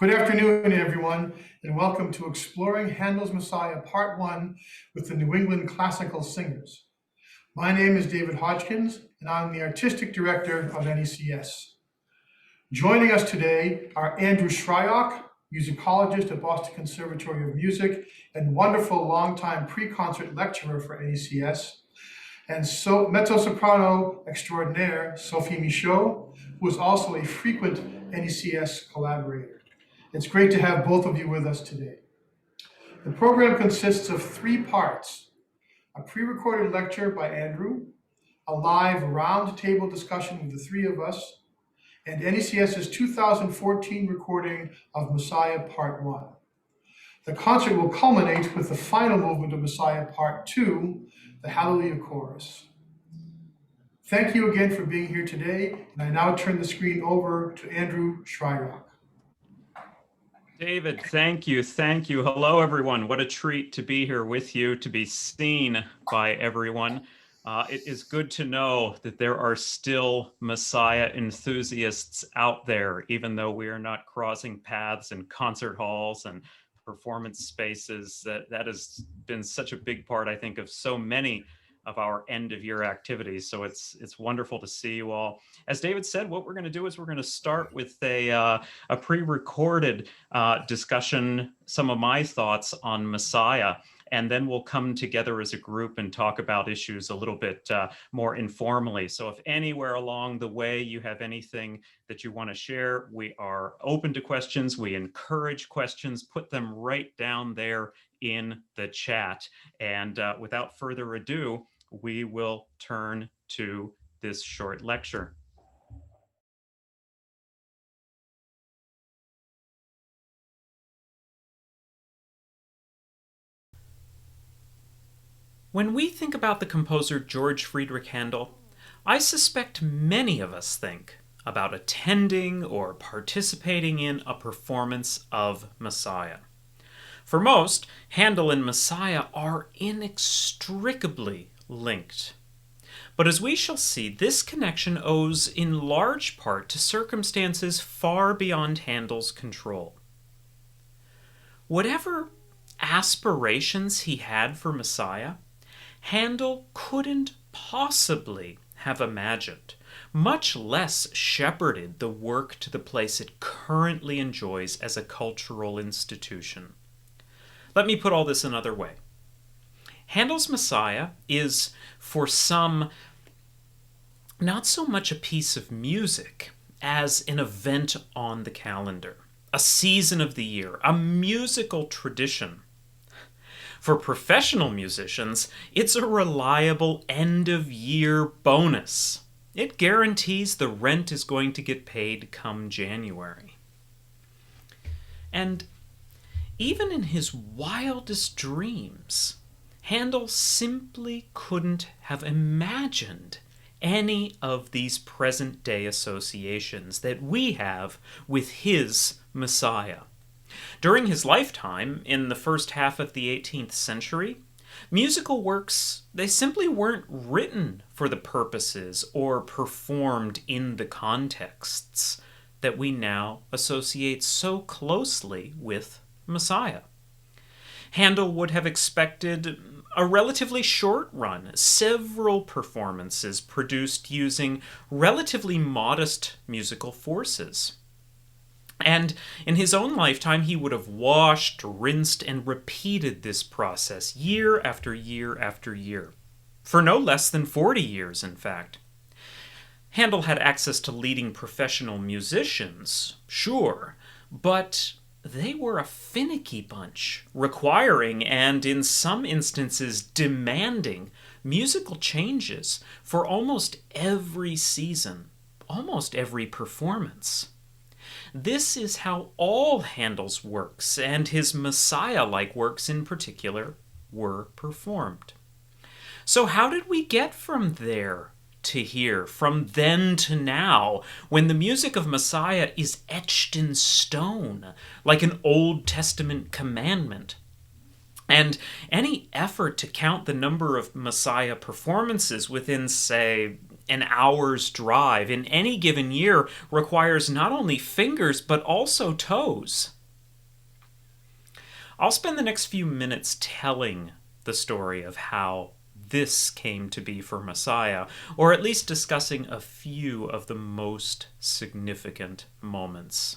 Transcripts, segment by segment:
Good afternoon, everyone, and welcome to Exploring Handel's Messiah, Part 1 with the New England Classical Singers. My name is David Hodgkins, and I'm the Artistic Director of NECS. Joining us today are Andrew Shryock, musicologist at Boston Conservatory of Music and wonderful longtime pre-concert lecturer for NECS, and mezzo-soprano extraordinaire Sophie Michaud, who is also a frequent NECS collaborator. It's great to have both of you with us today. The program consists of 3 parts: a pre-recorded lecture by Andrew, a live round-table discussion with the 3 of us, and NECS's 2014 recording of Messiah Part 1. The concert will culminate with the final movement of Messiah Part 2, the Hallelujah Chorus. Thank you again for being here today, and I now turn the screen over to Andrew Shryock. David, thank you. Thank you. Hello, everyone. What a treat to be here with you, to be seen by everyone. It is good to know that there are still Messiah enthusiasts out there, even though we are not crossing paths in concert halls and performance spaces. That has been such a big part, I think, of so many of our end-of-year activities. So it's wonderful to see you all. As David said, what we're going to do is we're going to start with a pre-recorded discussion, some of my thoughts on Messiah, and then we'll come together as a group and talk about issues a little bit more informally. So if anywhere along the way you have anything that you want to share, we are open to questions. We encourage questions. Put them right down there in the chat. And without further ado, we will turn to this short lecture. When we think about the composer George Friedrich Handel, I suspect many of us think about attending or participating in a performance of Messiah. For most, Handel and Messiah are inextricably linked. But as we shall see, this connection owes in large part to circumstances far beyond Handel's control. Whatever aspirations he had for Messiah, Handel couldn't possibly have imagined, much less shepherded the work to the place it currently enjoys as a cultural institution. Let me put all this another way. Handel's Messiah is, for some, not so much a piece of music as an event on the calendar, a season of the year, a musical tradition. For professional musicians, it's a reliable end-of-year bonus. It guarantees the rent is going to get paid come January. And even in his wildest dreams, Handel simply couldn't have imagined any of these present-day associations that we have with his Messiah. During his lifetime, in the first half of the 18th century, musical works, they simply weren't written for the purposes or performed in the contexts that we now associate so closely with Messiah. Handel would have expected a relatively short run, several performances produced using relatively modest musical forces. And in his own lifetime, he would have washed, rinsed, and repeated this process year after year after year, for no less than 40 years, in fact. Handel had access to leading professional musicians, sure, but they were a finicky bunch, requiring and, in some instances, demanding musical changes for almost every season, almost every performance. This is how all Handel's works, and his Messiah-like works in particular, were performed. So how did we get from there to here, from then to now, when the music of Messiah is etched in stone, like an Old Testament commandment? And any effort to count the number of Messiah performances within, say, an hour's drive in any given year requires not only fingers but also toes. I'll spend the next few minutes telling the story of how this came to be for Messiah, or at least discussing a few of the most significant moments.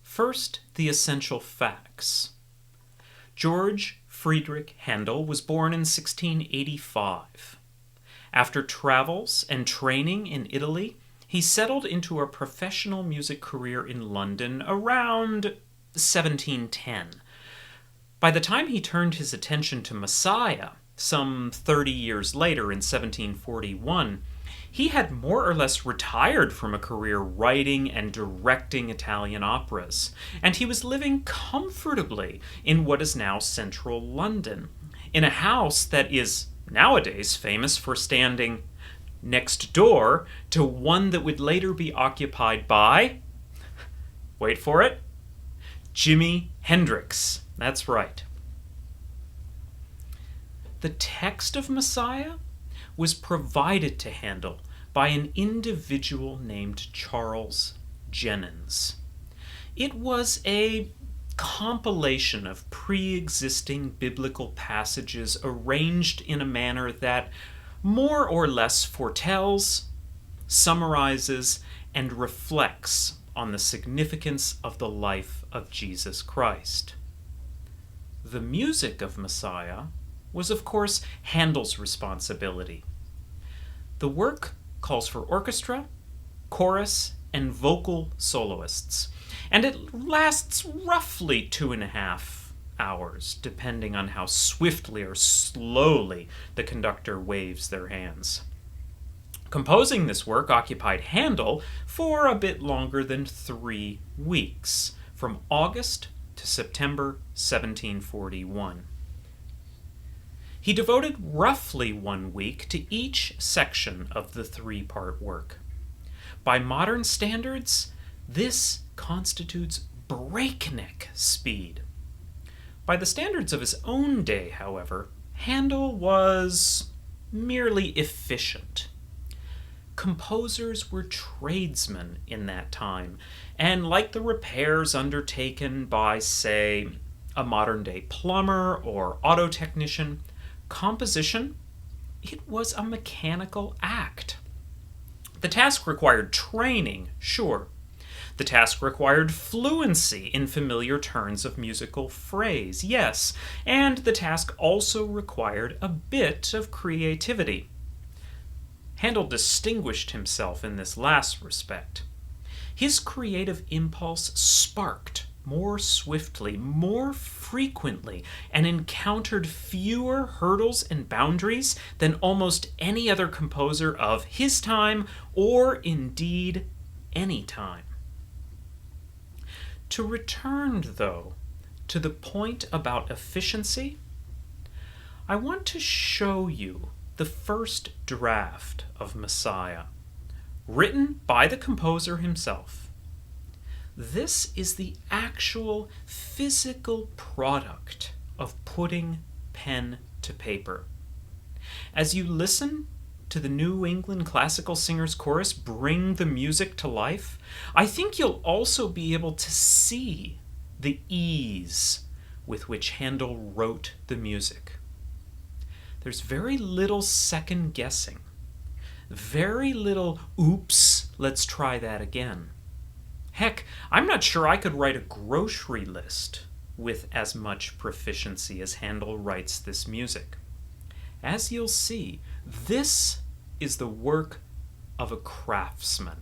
First, the essential facts. George Friedrich Handel was born in 1685. After travels and training in Italy, he settled into a professional music career in London around 1710. By the time he turned his attention to Messiah, some 30 years later in 1741, he had more or less retired from a career writing and directing Italian operas, and he was living comfortably in what is now central London, in a house that is nowadays famous for standing next door to one that would later be occupied by, wait for it, Jimi Hendrix. That's right. The text of Messiah was provided to Handel by an individual named Charles Jennens. It was a compilation of pre-existing biblical passages arranged in a manner that more or less foretells, summarizes, and reflects on the significance of the life of Jesus Christ. The music of Messiah was, of course, Handel's responsibility. The work calls for orchestra, chorus, and vocal soloists, and it lasts roughly 2.5 hours, depending on how swiftly or slowly the conductor waves their hands. Composing this work occupied Handel for a bit longer than 3 weeks, from August to September 1741. He devoted roughly 1 week to each section of the 3-part work. By modern standards, this constitutes breakneck speed. By the standards of his own day, however, Handel was merely efficient. Composers were tradesmen in that time, and like the repairs undertaken by, say, a modern-day plumber or auto technician, composition, it was a mechanical act. The task required training, sure. The task required fluency in familiar turns of musical phrase, yes, and the task also required a bit of creativity. Handel distinguished himself in this last respect. His creative impulse sparked more swiftly, more frequently, and encountered fewer hurdles and boundaries than almost any other composer of his time, or indeed any time. To return, though, to the point about efficiency, I want to show you the first draft of Messiah, written by the composer himself. This is the actual physical product of putting pen to paper. As you listen to the New England Classical Singers Chorus bring the music to life, I think you'll also be able to see the ease with which Handel wrote the music. There's very little second guessing, very little oops, let's try that again. Heck, I'm not sure I could write a grocery list with as much proficiency as Handel writes this music. As you'll see, this is the work of a craftsman.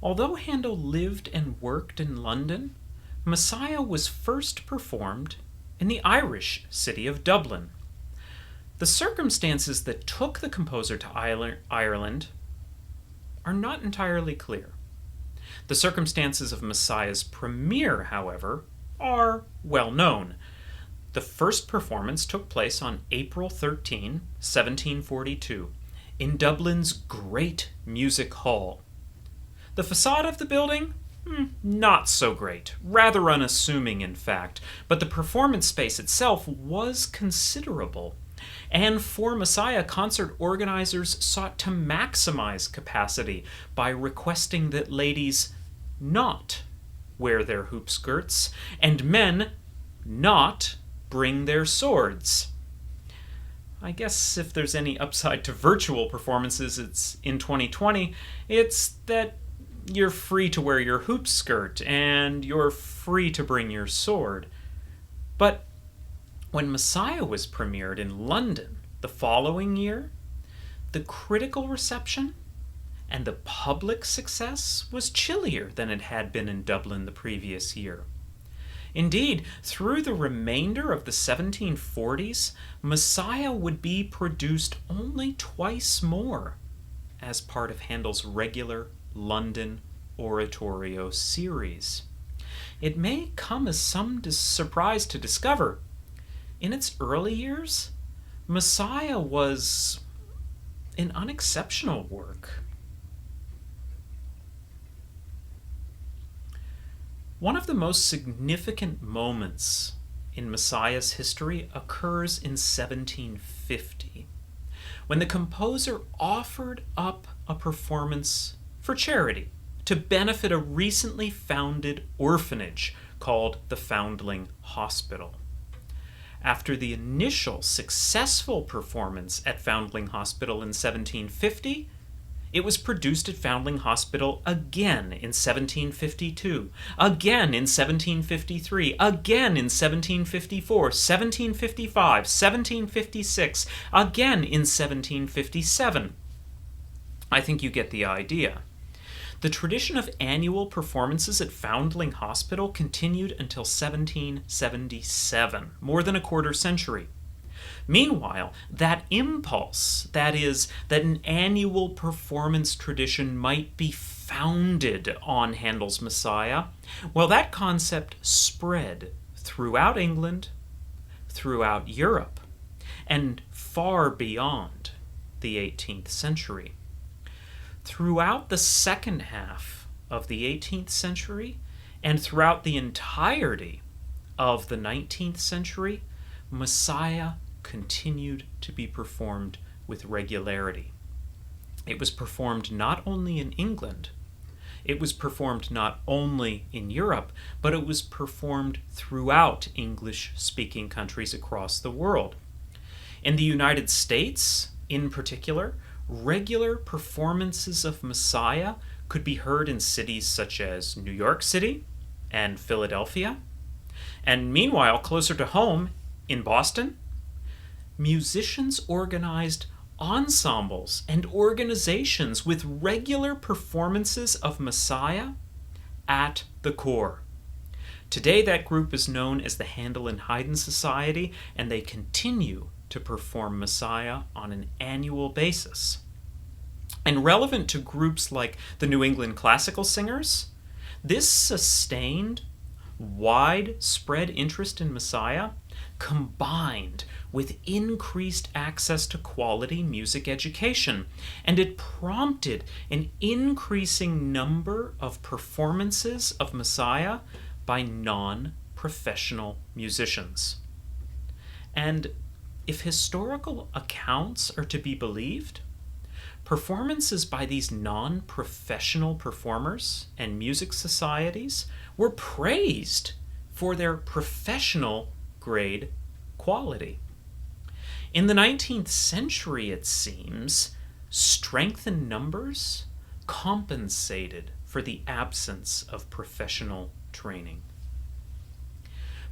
Although Handel lived and worked in London, Messiah was first performed in the Irish city of Dublin. The circumstances that took the composer to Ireland are not entirely clear. The circumstances of Messiah's premiere, however, are well known. The first performance took place on April 13, 1742, in Dublin's Great Music Hall. The facade of the building? Not so great, rather unassuming in fact, but the performance space itself was considerable. And for Messiah, concert organizers sought to maximize capacity by requesting that ladies not wear their hoop skirts and men not bring their swords. I guess if there's any upside to virtual performances in 2020, it's that you're free to wear your hoop skirt and you're free to bring your sword. But when Messiah was premiered in London the following year, the critical reception and the public success was chillier than it had been in Dublin the previous year. Indeed, through the remainder of the 1740s, Messiah would be produced only twice more as part of Handel's regular London oratorio series. It may come as some surprise to discover, in its early years, Messiah was an unexceptional work. One of the most significant moments in Messiah's history occurs in 1750, when the composer offered up a performance for charity to benefit a recently founded orphanage called the Foundling Hospital. After the initial successful performance at Foundling Hospital in 1750, it was produced at Foundling Hospital again in 1752, again in 1753, again in 1754, 1755, 1756, again in 1757. I think you get the idea. The tradition of annual performances at Foundling Hospital continued until 1777, more than a quarter century. Meanwhile, that impulse, that is, that an annual performance tradition might be founded on Handel's Messiah, well, that concept spread throughout England, throughout Europe, and far beyond the 18th century. Throughout the second half of the 18th century and throughout the entirety of the 19th century, Messiah continued to be performed with regularity. It was performed not only in England, it was performed not only in Europe, but it was performed throughout English-speaking countries across the world. In the United States, in particular, regular performances of Messiah could be heard in cities such as New York City and Philadelphia. And meanwhile, closer to home, in Boston, musicians organized ensembles and organizations with regular performances of Messiah at the core. Today, that group is known as the Handel and Haydn Society, and they continue to perform Messiah on an annual basis. And relevant to groups like the New England Classical Singers, this sustained, widespread interest in Messiah combined with increased access to quality music education, and it prompted an increasing number of performances of Messiah by non-professional musicians. And if historical accounts are to be believed, performances by these non-professional performers and music societies were praised for their professional grade quality. In the 19th century, it seems, strength in numbers compensated for the absence of professional training.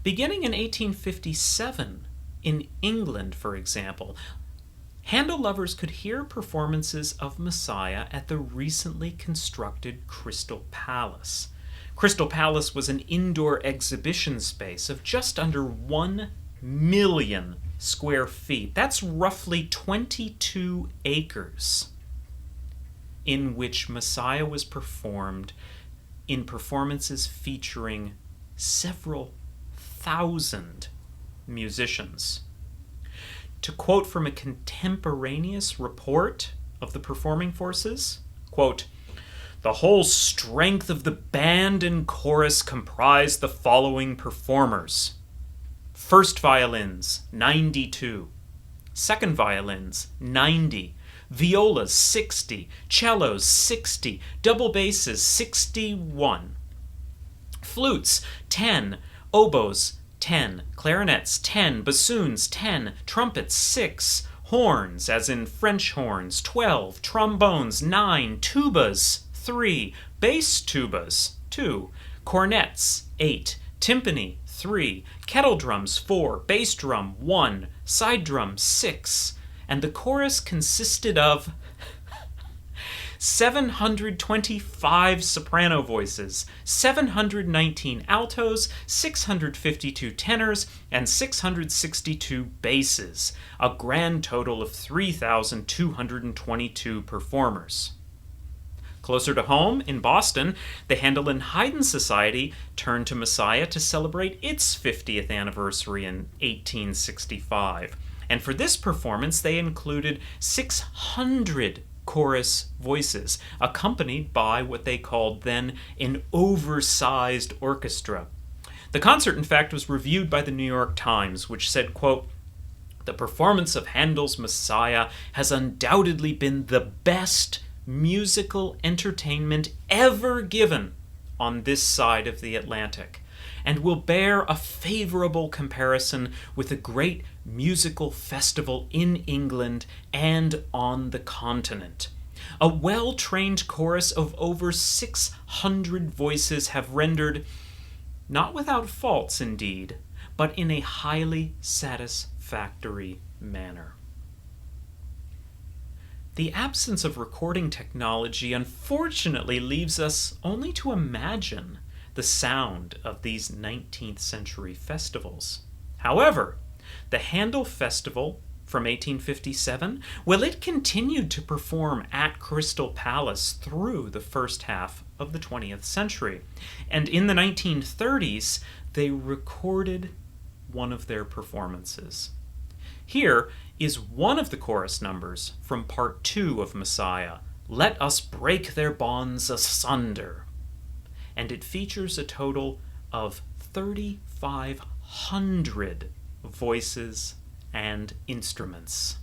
Beginning in 1857, in England, for example, Handel lovers could hear performances of Messiah at the recently constructed Crystal Palace. Crystal Palace was an indoor exhibition space of just under 1 million square feet. That's roughly 22 acres, in which Messiah was performed in performances featuring several thousand musicians. To quote from a contemporaneous report of the performing forces, quote, "The whole strength of the band and chorus comprised the following performers. First violins, 92. Second violins, 90. Violas, 60. Cellos, 60. Double basses, 61. Flutes, 10. Oboes, 10. Clarinets, 10. Bassoons, 10. Trumpets, 6. Horns, as in French horns, 12. Trombones, 9. Tubas, 3. Bass tubas, 2. Cornets, 8. Timpani, 3. Kettle drums, 4. Bass drum, 1. Side drum, 6. And the chorus consisted of 725 soprano voices, 719 altos, 652 tenors, and 662 basses, a grand total of 3,222 performers. Closer to home, in Boston, the Handel and Haydn Society turned to Messiah to celebrate its 50th anniversary in 1865. And for this performance, they included 600 chorus voices, accompanied by what they called then an oversized orchestra. The concert, in fact, was reviewed by the New York Times, which said, quote, "The performance of Handel's Messiah has undoubtedly been the best musical entertainment ever given on this side of the Atlantic, and will bear a favorable comparison with a great musical festival in England and on the continent. A well-trained chorus of over 600 voices have rendered, not without faults indeed, but in a highly satisfactory manner." The absence of recording technology unfortunately leaves us only to imagine the sound of these 19th century festivals. However, the Handel Festival from 1857, well, it continued to perform at Crystal Palace through the first half of the 20th century. And in the 1930s, they recorded one of their performances. Here is one of the chorus numbers from Part 2 of Messiah, "Let Us Break Their Bonds Asunder." And it features a total of 3,500 voices and instruments.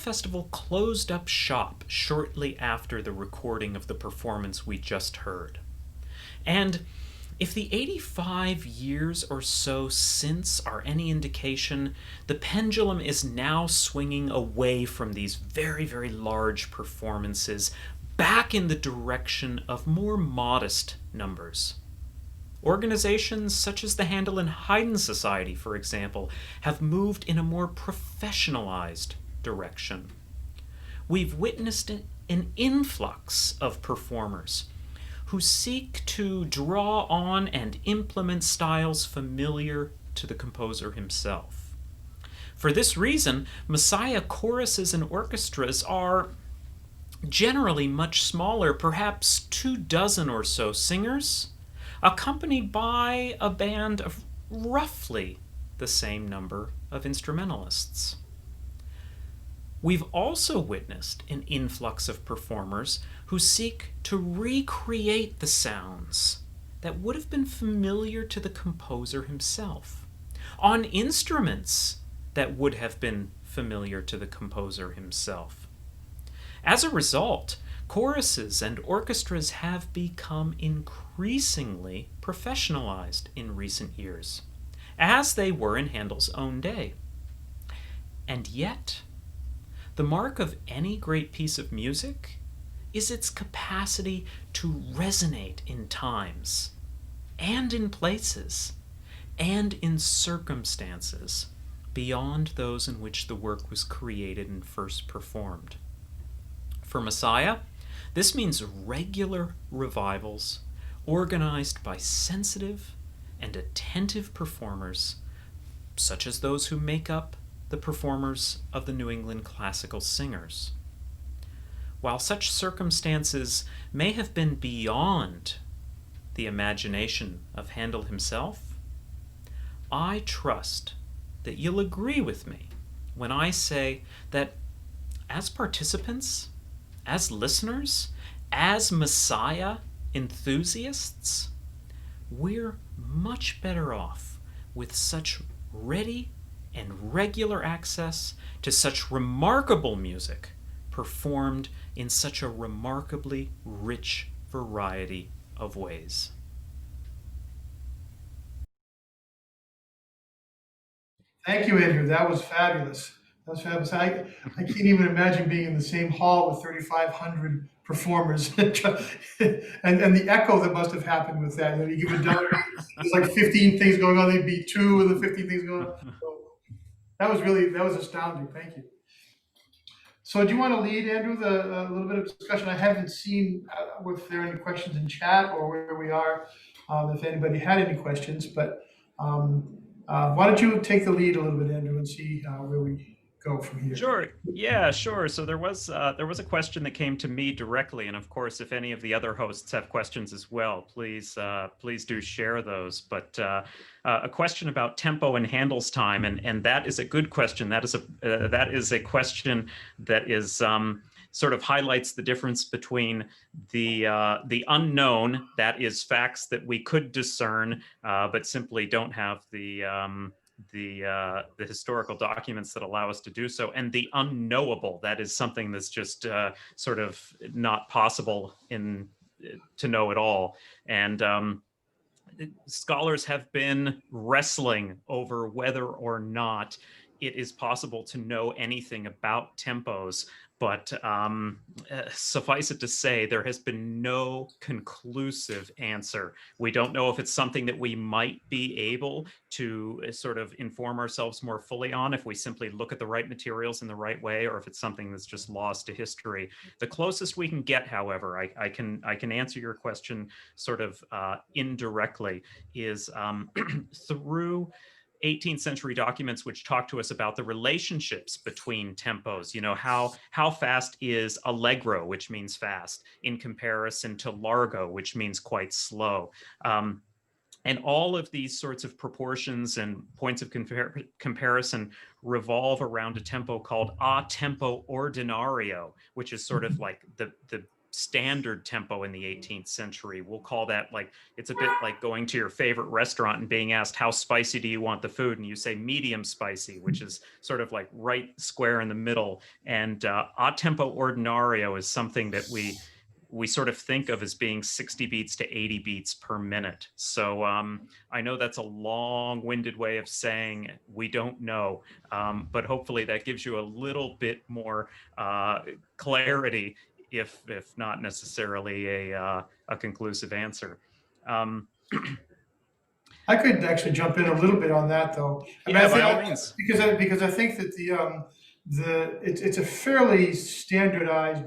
Festival closed up shop shortly after the recording of the performance we just heard. And if the 85 years or so since are any indication, the pendulum is now swinging away from these very, very large performances back in the direction of more modest numbers. Organizations such as the Handel and Haydn Society, for example, have moved in a more professionalized direction. We've witnessed an influx of performers who seek to draw on and implement styles familiar to the composer himself. For this reason, Messiah choruses and orchestras are generally much smaller, perhaps 24 or so singers, accompanied by a band of roughly the same number of instrumentalists. We've also witnessed an influx of performers who seek to recreate the sounds that would have been familiar to the composer himself, on instruments that would have been familiar to the composer himself. As a result, choruses and orchestras have become increasingly professionalized in recent years, as they were in Handel's own day. And yet, the mark of any great piece of music is its capacity to resonate in times, and in places, and in circumstances beyond those in which the work was created and first performed. For Messiah, this means regular revivals organized by sensitive and attentive performers, such as those who make up the performers of the New England classical singers. While such circumstances may have been beyond the imagination of Handel himself, I trust that you'll agree with me when I say that as participants, as listeners, as Messiah enthusiasts, we're much better off with such ready and regular access to such remarkable music performed in such a remarkably rich variety of ways. Thank you, Andrew. That was fabulous. That was fabulous. I can't even imagine being in the same hall with 3,500 performers and the echo that must have happened with that. You know, you give a donor, there's like 15 things going on, there'd be two of the 15 things going on. So that was astounding. Thank you. So do you want to lead, Andrew, the little bit of discussion? I haven't seen if there are any questions in chat or where we are, if anybody had any questions, but why don't you take the lead a little bit, Andrew, and see where we go from here. Sure. Yeah, sure. So there was a question that came to me directly, and of course, if any of the other hosts have questions as well, please do share those. But a question about tempo and Handel's time, and that is a good question. That is a question that is sort of highlights the difference between the unknown, that is facts that we could discern, but simply don't have the historical documents that allow us to do so, and the unknowable, that is something that's just sort of not possible to know at all. And scholars have been wrestling over whether or not it is possible to know anything about tempos, but suffice it to say, there has been no conclusive answer. We don't know if it's something that we might be able to sort of inform ourselves more fully on if we simply look at the right materials in the right way, or if it's something that's just lost to history. The closest we can get, however, I can answer your question sort of indirectly, is through 18th century documents which talk to us about the relationships between tempos. You know, how fast is allegro, which means fast, in comparison to largo, which means quite slow. And all of these sorts of proportions and points of comparison revolve around a tempo called a tempo ordinario, which is sort of like the standard tempo in the 18th century. We'll call that like, it's a bit like going to your favorite restaurant and being asked, how spicy do you want the food? And you say medium spicy, which is sort of like right square in the middle. And a tempo ordinario is something that we sort of think of as being 60 beats to 80 beats per minute. So I know that's a long-winded way of saying we don't know, but hopefully that gives you a little bit more clarity, if not necessarily a conclusive answer. Um, I could actually jump in a little bit on that, though. I mean, yeah, by all means. because I think that it's a fairly standardized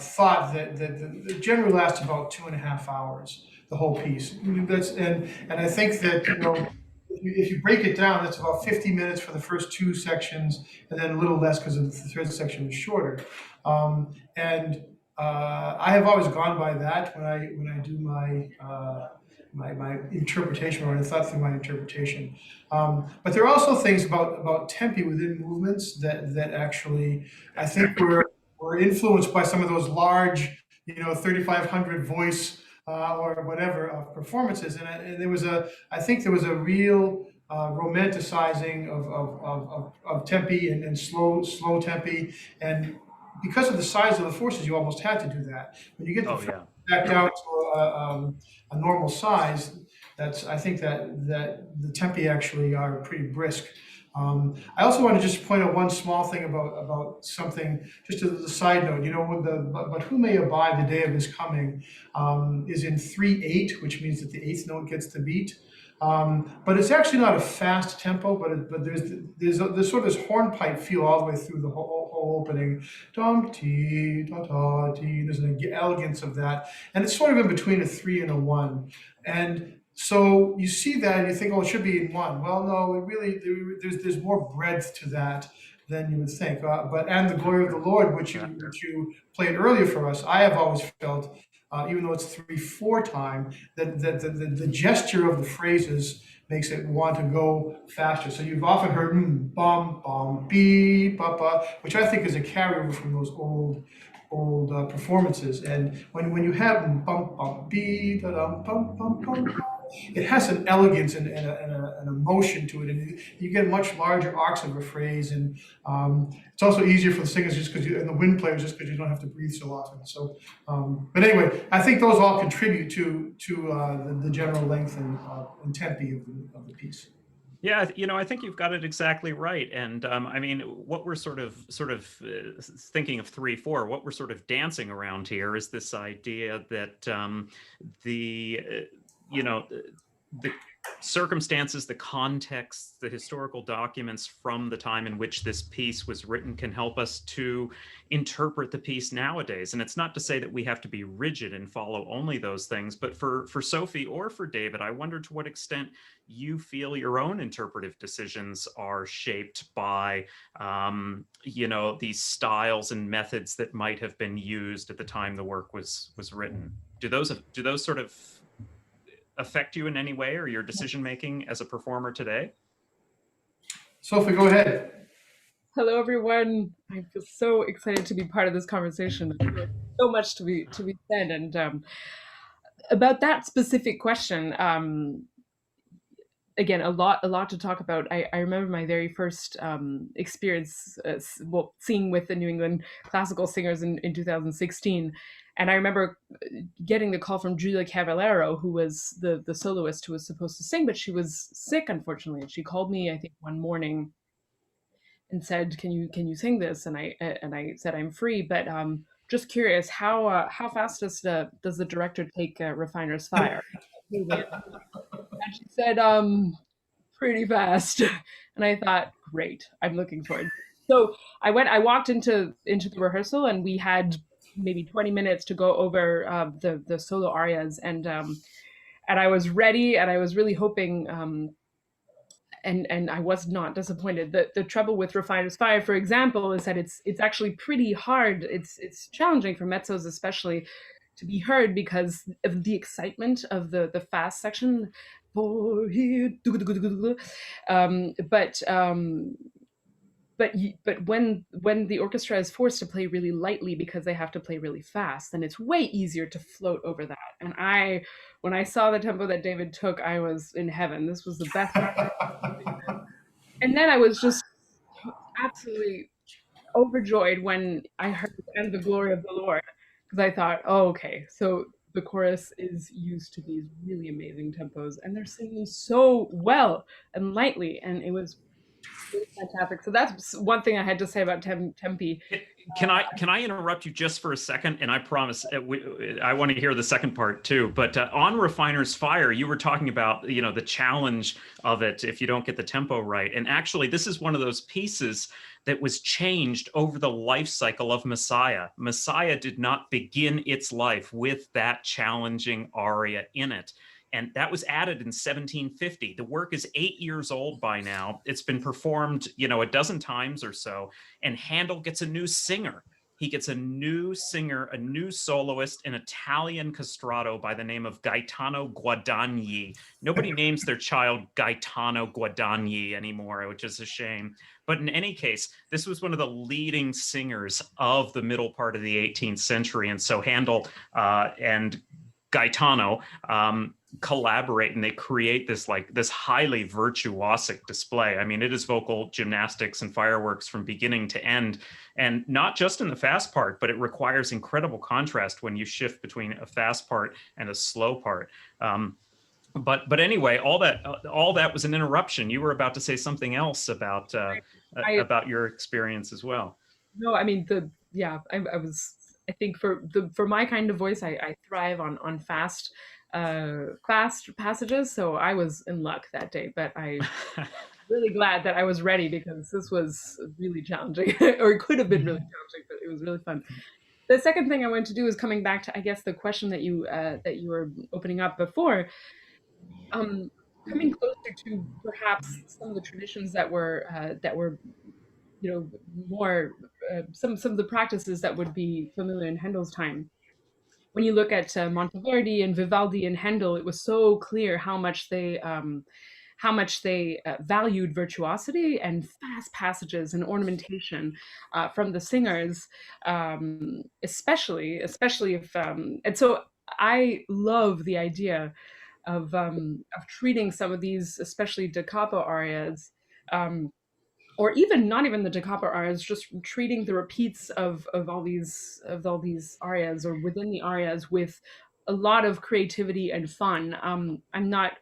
thought that generally lasts about 2.5 hours, the whole piece. That's and I think that, if you break it down, that's about 50 minutes for the first two sections, and then a little less because the third section is shorter. And I have always gone by that when I do my interpretation, or I thought through my interpretation. But there are also things about tempi within movements that actually I think were influenced by some of those large, 3,500 voice or whatever performances, and there was I think there was a real romanticizing of tempi and slow tempi, and because of the size of the forces, you almost had to do that. When you get Oh the yeah. back down to a normal size, I think that the tempi actually are pretty brisk. I also want to just point out one small thing about something, just as a side note. But who may abide the day of his coming is in 3/8, which means that the eighth note gets the beat. But it's actually not a fast tempo, but there's sort of this hornpipe feel all the way through the whole opening. Dum ti da da ti. There's an elegance of that, and it's sort of in between a three and a one. And so you see that and you think, oh, it should be in one. Well, no, there's more breadth to that than you would think. But and the glory of the Lord, which you played earlier for us, I have always felt, even though it's 3/4 time, that the gesture of the phrases makes it want to go faster. So you've often heard bum bum beep ba ba, which I think is a carryover from those old performances. And when you have bum bum beep da dum bum bum bum, it has an elegance and an emotion to it, and you get much larger arcs of a phrase, and it's also easier for the singers just because and the wind players just because you don't have to breathe so often. So, but anyway, I think those all contribute to the general length and tempi of the piece. Yeah, I think you've got it exactly right. And I mean, what we're sort of thinking of 3/4, what we're sort of dancing around here is this idea that the the circumstances, the context, the historical documents from the time in which this piece was written can help us to interpret the piece nowadays. And it's not to say that we have to be rigid and follow only those things, but for Sophie or for David, I wonder to what extent you feel your own interpretive decisions are shaped by these styles and methods that might have been used at the time the work was written. Do those sort of affect you in any way or your decision making as a performer today? Sophie, go ahead. Hello, everyone. I feel so excited to be part of this conversation. There's so much to be said, and about that specific question. Again, a lot to talk about. I remember my very first experience, seeing with the New England classical singers in 2016, and I remember getting the call from Julia Cavallero, who was the soloist who was supposed to sing, but she was sick, unfortunately, and she called me, I think, one morning and said, "Can you sing this?" And I said, "I'm free, but just curious, how fast does the director take Refiner's Fire?" And she said, "Pretty fast." And I thought, "Great, I'm looking forward." So I walked into the rehearsal, and we had maybe 20 minutes to go over the solo arias, and I was ready, and I was really hoping. And I was not disappointed. The trouble with Refiner's Fire, for example, is that it's actually pretty hard. It's challenging for mezzos, especially, to be heard because of the excitement of the fast section. But but when the orchestra is forced to play really lightly because they have to play really fast, then it's way easier to float over that. And when I saw the tempo that David took, I was in heaven. This was the best. And then I was just absolutely overjoyed when I heard "And the Glory of the Lord," because I thought, oh, okay, so the chorus is used to these really amazing tempos, and they're singing so well and lightly, and it was really fantastic. So that's one thing I had to say about Tempe. Can I interrupt you just for a second? And I promise I want to hear the second part too. But on Refiner's Fire, you were talking about the challenge of it if you don't get the tempo right. And actually, this is one of those pieces that was changed over the life cycle of Messiah. Messiah did not begin its life with that challenging aria in it. And that was added in 1750. The work is 8 years old by now. It's been performed, a dozen times or so. And Handel gets a new singer. He gets a new singer, a new soloist, an Italian castrato by the name of Gaetano Guadagni. Nobody names their child Gaetano Guadagni anymore, which is a shame. But in any case, this was one of the leading singers of the middle part of the 18th century. And so Handel and Gaetano collaborate, and they create this highly virtuosic display. I mean, it is vocal gymnastics and fireworks from beginning to end, and not just in the fast part, but it requires incredible contrast when you shift between a fast part and a slow part. But anyway, all that was an interruption. You were about to say something else about I your experience as well. No, I mean I was. I think for my kind of voice, I thrive on fast passages. So I was in luck that day, but I really glad that I was ready because this was really challenging, or it could have been really challenging, but it was really fun. The second thing I wanted to do is coming back to, I guess, the question that you were opening up before, um, coming closer to perhaps some of the traditions that were more some of the practices that would be familiar in Handel's time. When you look at Monteverdi and Vivaldi and Handel, it was so clear how much they valued virtuosity and fast passages and ornamentation from the singers, especially if and so I love the idea of treating some of these, especially da capo arias, um, or even not even the da capo arias, just treating the repeats of all these arias or within the arias with a lot of creativity and fun. I'm not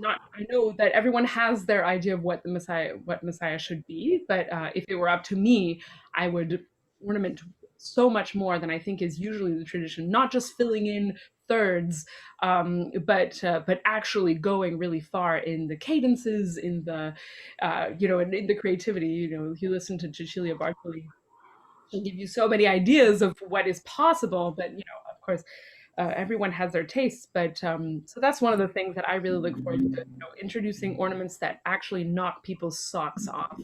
not I know that everyone has their idea of what Messiah should be, but if it were up to me, I would ornament so much more than I think is usually the tradition. Not just filling in thirds, but actually going really far in the cadences, in the in the creativity. You listen to Cecilia Bartoli, she'll give you so many ideas of what is possible, but of course, everyone has their tastes. But so that's one of the things that I really look forward to, introducing ornaments that actually knock people's socks off,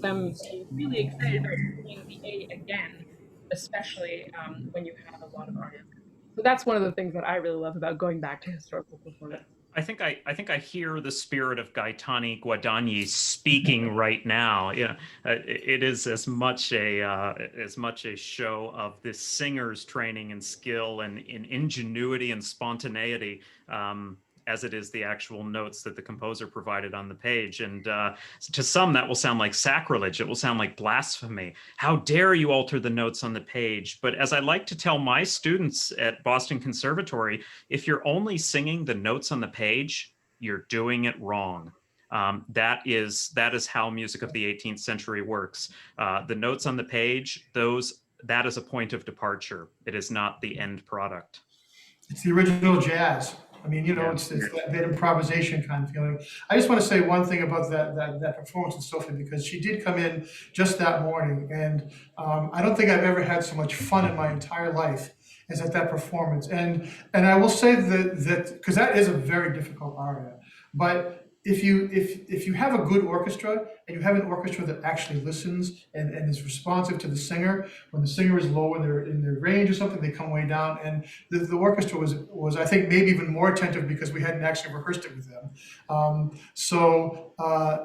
them be really excited about doing the A again, especially when you have a lot of artists. So that's one of the things that I really love about going back to historical performance. I think I hear the spirit of Gaetani Guadagni speaking right now. Yeah, it is as much a show of this singer's training and skill and in ingenuity and spontaneity. As it is the actual notes that the composer provided on the page. And to some, that will sound like sacrilege. It will sound like blasphemy. How dare you alter the notes on the page? But as I like to tell my students at Boston Conservatory, if you're only singing the notes on the page, you're doing it wrong. That is how music of the 18th century works. The notes on the page, that is a point of departure. It is not the end product. It's the original jazz. I mean, Yeah. it's that improvisation kind of feeling. I just want to say one thing about that performance with Sophie, because she did come in just that morning, and I don't think I've ever had so much fun in my entire life as at that performance. And I will say that because that is a very difficult aria, but if you have a good orchestra and you have an orchestra that actually listens and is responsive to the singer, when the singer is low in their range or something, they come way down. And the orchestra was I think maybe even more attentive because we hadn't actually rehearsed it with them.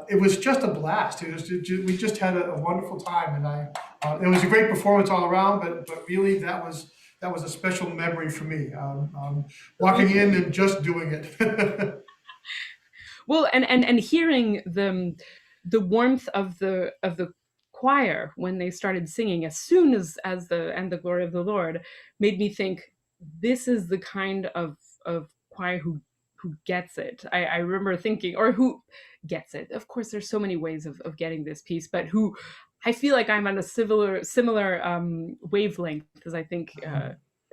It was just a blast. We just had a wonderful time, and it was a great performance all around. But really that was a special memory for me. Walking in and just doing it. Well, and hearing the warmth of the choir when they started singing as soon as the and the glory of the Lord made me think this is the kind of choir who gets it. I remember thinking, or who gets it. Of course, there's so many ways of getting this piece, but who I feel like I'm on a similar wavelength, because I think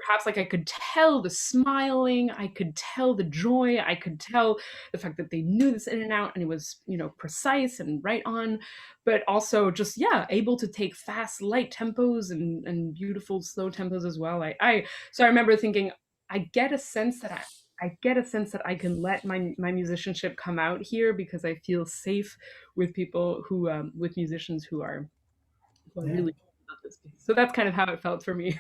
perhaps like I could tell the smiling, I could tell the joy, I could tell the fact that they knew this in and out, and it was, precise and right on, but also just, yeah, able to take fast light tempos and beautiful slow tempos as well. So I remember thinking, I get a sense that I get a sense that I can let my musicianship come out here, because I feel safe with people who with musicians who are Yeah. really about this piece. So that's kind of how it felt for me.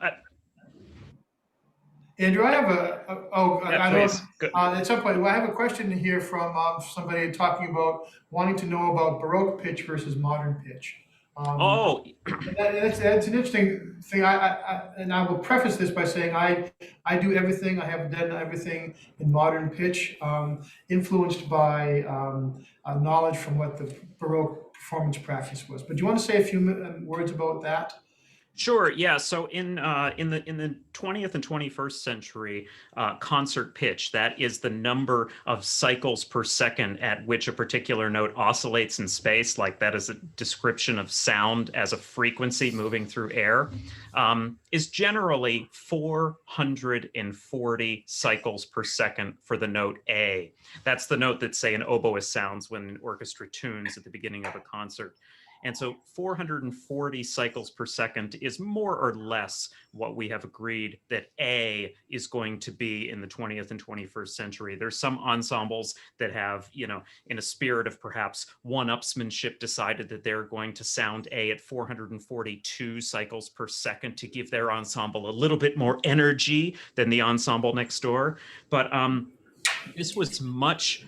Uh, Andrew, I have yeah, I don't, please. Good. at some point, well, I have a question here from somebody talking about wanting to know about Baroque pitch versus modern pitch. Um, Oh, that's an interesting thing. And I will preface this by saying I do everything. I have done everything in modern pitch, influenced by knowledge from what the Baroque performance practice was. But do you want to say a few words about that? sure. Yeah. So in the 20th and 21st century, concert pitch, that is the number of cycles per second at which a particular note oscillates in space. Like that is a description of sound as a frequency moving through air. Is generally 440 cycles per second for the note A. That's the note that, say, an oboist sounds when an orchestra tunes at the beginning of a concert. And so 440 cycles per second is more or less what we have agreed that A is going to be in the 20th and 21st century. There's some ensembles that have, in a spirit of perhaps one-upsmanship, decided that they're going to sound A at 442 cycles per second to give their ensemble a little bit more energy than the ensemble next door. But it was much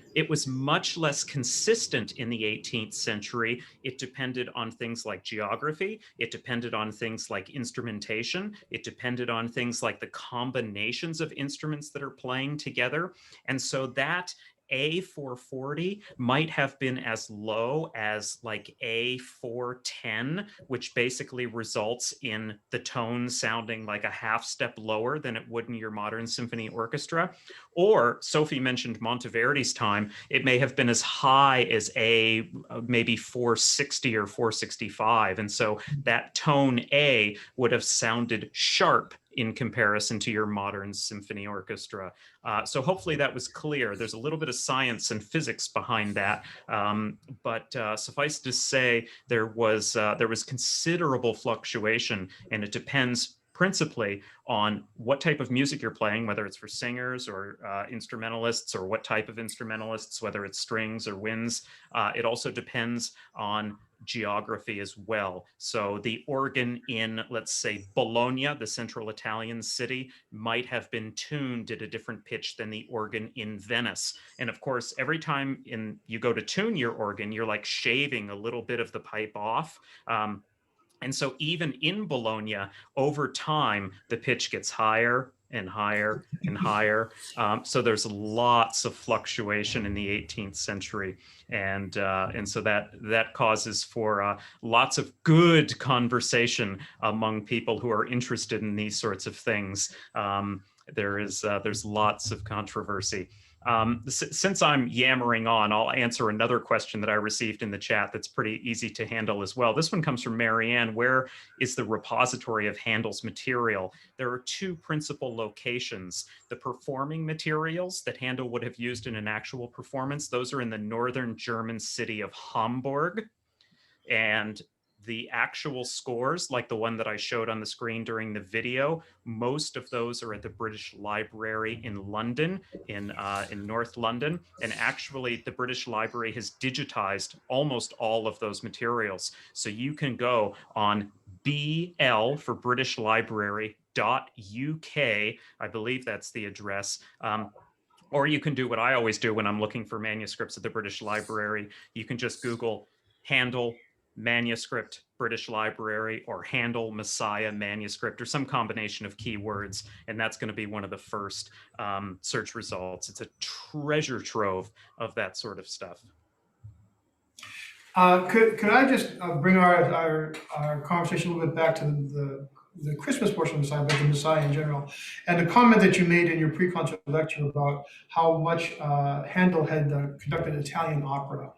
less consistent in the 18th century. It depended on things like geography, it depended on things like instrumentation, it depended on things like the combinations of instruments that are playing together. And so that A440 might have been as low as like A410, which basically results in the tone sounding like a half step lower than it would in your modern symphony orchestra. Or Sophie mentioned Monteverdi's time. It may have been as high as a maybe 460 or 465. And so that tone A would have sounded sharp in comparison to your modern symphony orchestra. So hopefully that was clear. There's a little bit of science and physics behind that, but suffice to say, there was considerable fluctuation, and it depends principally on what type of music you're playing, whether it's for singers or instrumentalists, or what type of instrumentalists, whether it's strings or winds. It also depends on geography as well. So the organ in, let's say, Bologna, the central Italian city, might have been tuned at a different pitch than the organ in Venice. And of course, every time you go to tune your organ, you're like shaving a little bit of the pipe off. And so even in Bologna, over time, the pitch gets higher and higher and higher. So there's lots of fluctuation in the 18th century. And so that causes for lots of good conversation among people who are interested in these sorts of things. There's lots of controversy. Since I'm yammering on, I'll answer another question that I received in the chat that's pretty easy to handle as well. This one comes from Marianne. Where is the repository of Handel's material? There are two principal locations. The performing materials that Handel would have used in an actual performance, those are in the northern German city of Hamburg. And The actual scores, like the one that I showed on the screen during the video, most of those are at the British Library in London, in North London. And actually, the British Library has digitized almost all of those materials. So you can go on BL for British Library .uk, I believe that's the address. Or you can do what I always do when I'm looking for manuscripts at the British Library. You can just Google Handel manuscript British Library or Handel Messiah manuscript or some combination of keywords, and that's going to be one of the first search results. It's a treasure trove of that sort of stuff. Could I just bring our conversation a little bit back to the Christmas portion of the Messiah, but the Messiah in general, and the comment that you made in your pre-concert lecture about how much Handel had conducted Italian opera,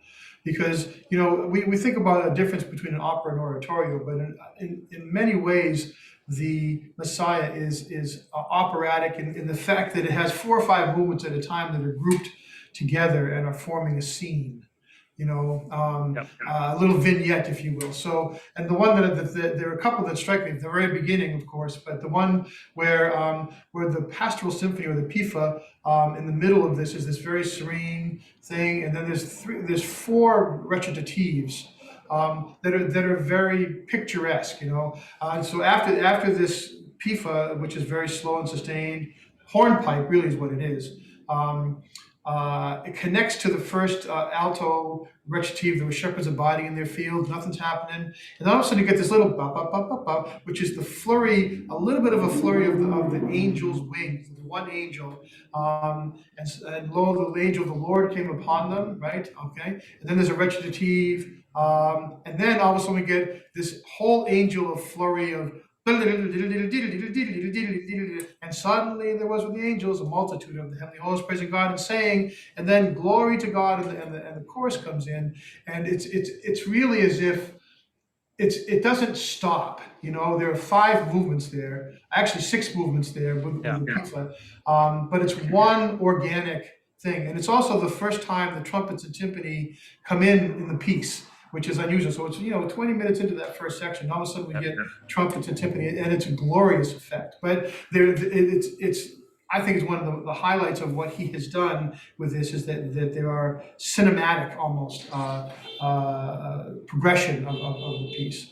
because we think about a difference between an opera and oratorio, but in many ways the Messiah is operatic in the fact that it has 4 or 5 movements at a time that are grouped together and are forming a scene. Yep. A little vignette, if you will. So, and the one there are a couple that strike me at the very beginning, of course, but the one where the pastoral symphony or the Pifa in the middle of this is this very serene thing, and then there's 4 recitatives that are very picturesque, so after this Pifa, which is very slow and sustained, hornpipe really is what it is. It connects to the first alto recitative. There were shepherds abiding in their fields. Nothing's happening, and all of a sudden you get this little ba ba ba ba ba, which is the flurry, a little bit of a flurry of the angel's wings. The one angel, and lo, the angel of the Lord came upon them. Right? Okay, and then there's a recitative, and then all of a sudden we get this whole angel of flurry of. And suddenly there was with the angels a multitude of the heavenly hosts praising God and saying, and then glory to God, and the chorus comes in, and it's really as if it doesn't stop. There are 5 movements there, actually 6 movements there with the pizza, but it's one organic thing, and it's also the first time the trumpets and timpani come in the piece, which is unusual. So it's 20 minutes into that first section, all of a sudden we get trumpets and timpani, and it's a glorious effect. But it's I think it's one of the highlights of what he has done with this is that there are cinematic almost progression of the piece.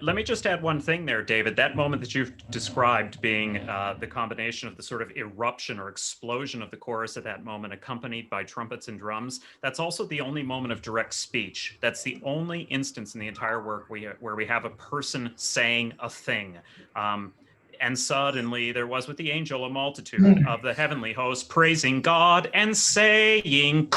Let me just add one thing there, David. That moment that you've described being the combination of the sort of eruption or explosion of the chorus at that moment, accompanied by trumpets and drums, that's also the only moment of direct speech. That's the only instance in the entire work where we have a person saying a thing. And suddenly there was with the angel a multitude of the heavenly hosts praising God and saying,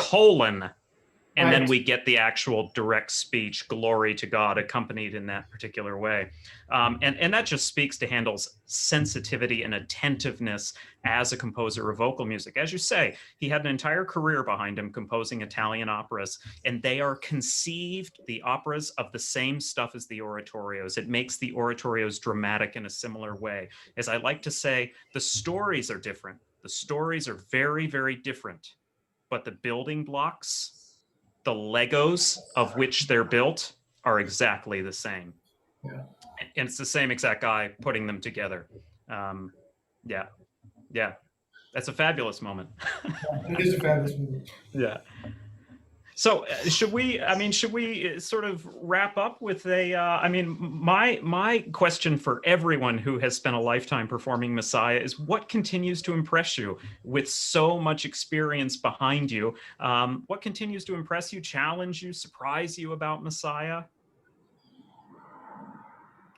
and then we get the actual direct speech, glory to God, accompanied in that particular way. And that just speaks to Handel's sensitivity and attentiveness as a composer of vocal music. As you say, he had an entire career behind him composing Italian operas, and they are conceived, the operas, of the same stuff as the oratorios. It makes the oratorios dramatic in a similar way. As I like to say, the stories are different. The stories are very, very different, but the building blocks, the Legos of which they're built, are exactly the same. Yeah. And it's the same exact guy putting them together. Yeah. That's a fabulous moment. It is a fabulous moment. Yeah. So should we sort of wrap up with my question for everyone who has spent a lifetime performing Messiah is, what continues to impress you with so much experience behind you? What continues to impress you, challenge you, surprise you about Messiah?